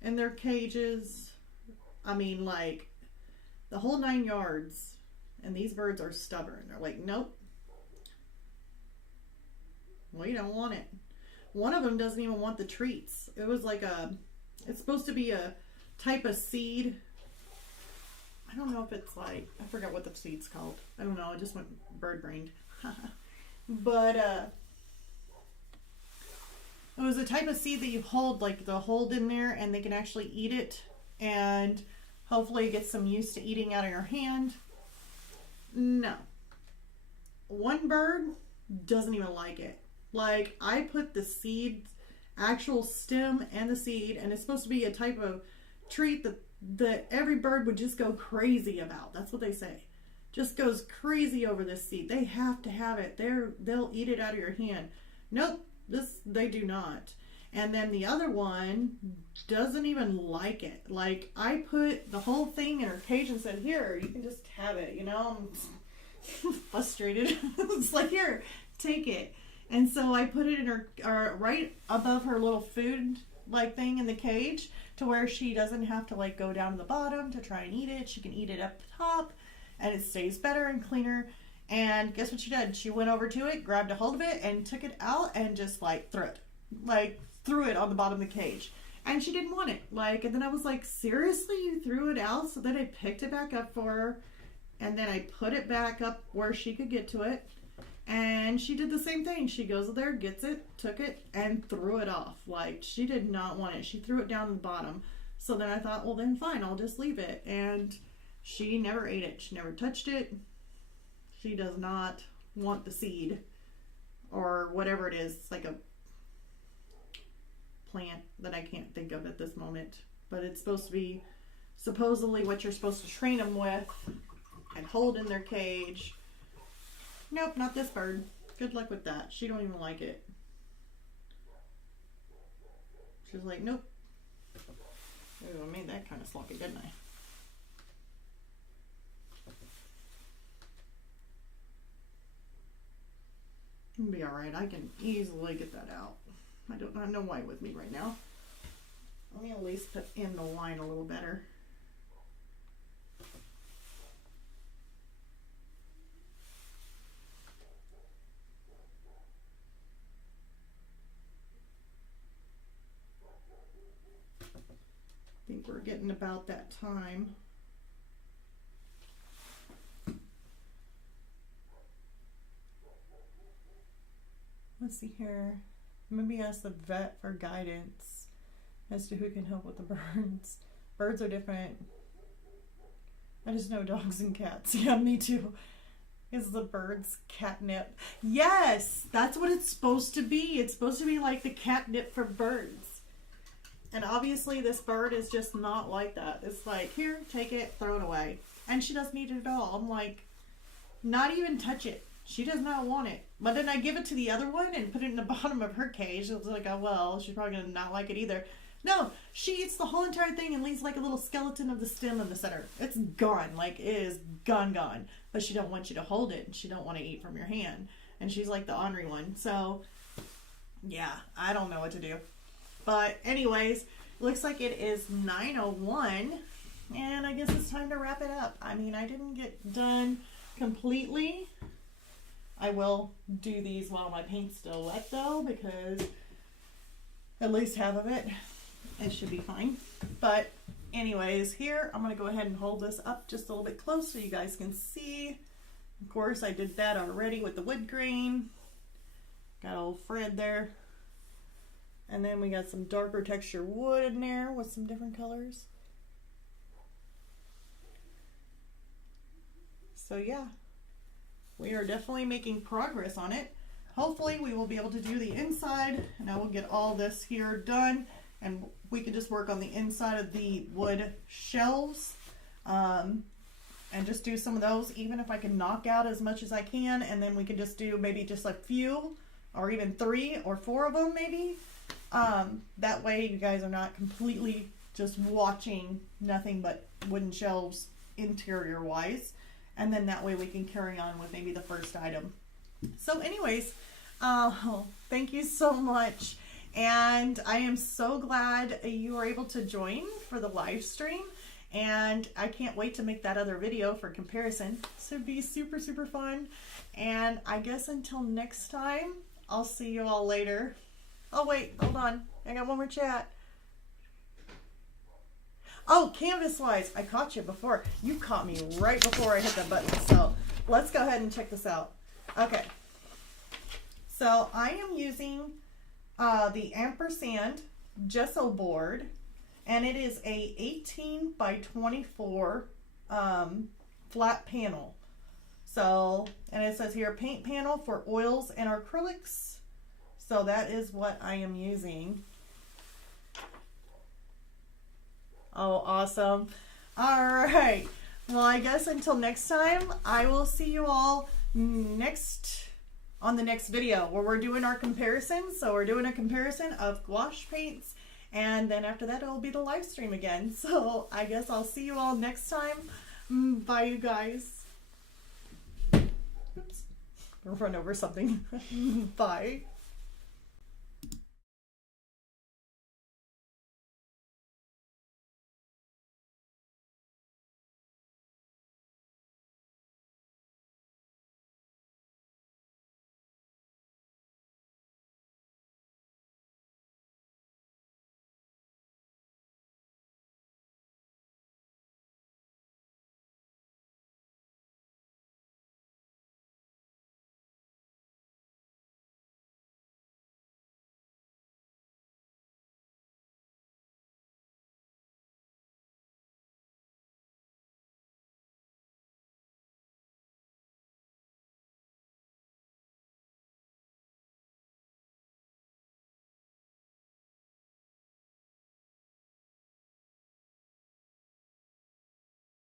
in their cages. I mean, like, the whole 9 yards. And these birds are stubborn. They're like, nope. We don't want it. One of them doesn't even want the treats. It was like it's supposed to be a type of seed. I don't know if it's like, I forgot what the seed's called. I don't know. I just went bird-brained. But it was a type of seed that you hold, like the hold in there, and they can actually eat it. And hopefully get some used to eating out of your hand. No. One bird doesn't even like it. Like, I put the seed, actual stem and the seed, and it's supposed to be a type of treat that every bird would just go crazy about. That's what they say. Just goes crazy over this seed. They have to have it. They'll eat it out of your hand. Nope, they do not. And then the other one doesn't even like it. Like, I put the whole thing in her cage and said, here, you can just have it, you know? I'm frustrated. It's like, here, take it. And so I put it in her, right above her little food, like, thing in the cage, to where she doesn't have to, like, go down to the bottom to try and eat it. She can eat it up top, and it stays better and cleaner. And guess what she did? She went over to it, grabbed a hold of it, and took it out and just, like, threw it. Like, threw it on the bottom of the cage. And she didn't want it. Like, and then I was like, seriously, you threw it out? So then I picked it back up for her, and then I put it back up where she could get to it. And she did the same thing. She goes there, gets it, took it, and threw it off. Like, she did not want it. She threw it down to the bottom. So then I thought, well, then fine, I'll just leave it. And she never ate it. She never touched it. She does not want the seed or whatever it is. It's like a plant that I can't think of at this moment. But it's supposed to be supposedly what you're supposed to train them with and hold in their cage. Nope, not this bird. Good luck with that. She don't even like it. She's like, nope. Ooh, I made that kind of sloppy, didn't I? It'll be alright. I can easily get that out. I don't have no white with me right now. Let me at least put in the line a little better. I think we're getting about that time. Let's see here. Maybe ask the vet for guidance as to who can help with the birds. Birds are different. I just know dogs and cats. Yeah, me too. Is the birds catnip? Yes, that's what it's supposed to be. It's supposed to be like the catnip for birds. And obviously this bird is just not like that. It's like, here, take it, throw it away. And she doesn't eat it at all. I'm like, not even touch it. She does not want it. But then I give it to the other one and put it in the bottom of her cage. It's like, oh, well, she's probably going to not like it either. No, she eats the whole entire thing and leaves like a little skeleton of the stem in the center. It's gone. Like, it is gone. But she don't want you to hold it. And she don't want to eat from your hand. And she's like the ornery one. So, yeah, I don't know what to do. But anyways, looks like it is 9:01. And I guess it's time to wrap it up. I mean, I didn't get done completely. I will do these while my paint's still wet though, because at least half of it should be fine. But anyways, here I'm going to go ahead and hold this up just a little bit close so you guys can see. Of course, I did that already with the wood grain. Got a little Fred there. And then we got some darker texture wood in there with some different colors. So yeah, we are definitely making progress on it. Hopefully we will be able to do the inside, and I will get all this here done, and we can just work on the inside of the wood shelves. And just do some of those, even if I can knock out as much as I can, and then we can just do maybe just a few, or even 3 or 4 of them maybe. That way you guys are not completely just watching nothing but wooden shelves interior wise, and then that way we can carry on with maybe the first item. So anyways, thank you so much, and I am so glad you were able to join for the live stream. And I can't wait to make that other video for comparison. So it'd be super, super fun. And I guess until next time, I'll see you all later. Oh, wait, hold on. I got one more chat. Oh, canvas-wise, I caught you before. You caught me right before I hit the button. So let's go ahead and check this out. Okay. So I am using the ampersand gesso board. And it is a 18 by 24 flat panel. So, and it says here, paint panel for oils and acrylics. So that is what I am using. Oh, awesome. All right. Well, I guess until next time, I will see you all on the next video where we're doing our comparison. So we're doing a comparison of gouache paints. And then after that, it'll be the live stream again. So I guess I'll see you all next time. Bye, you guys. Oops. Run over something. Bye.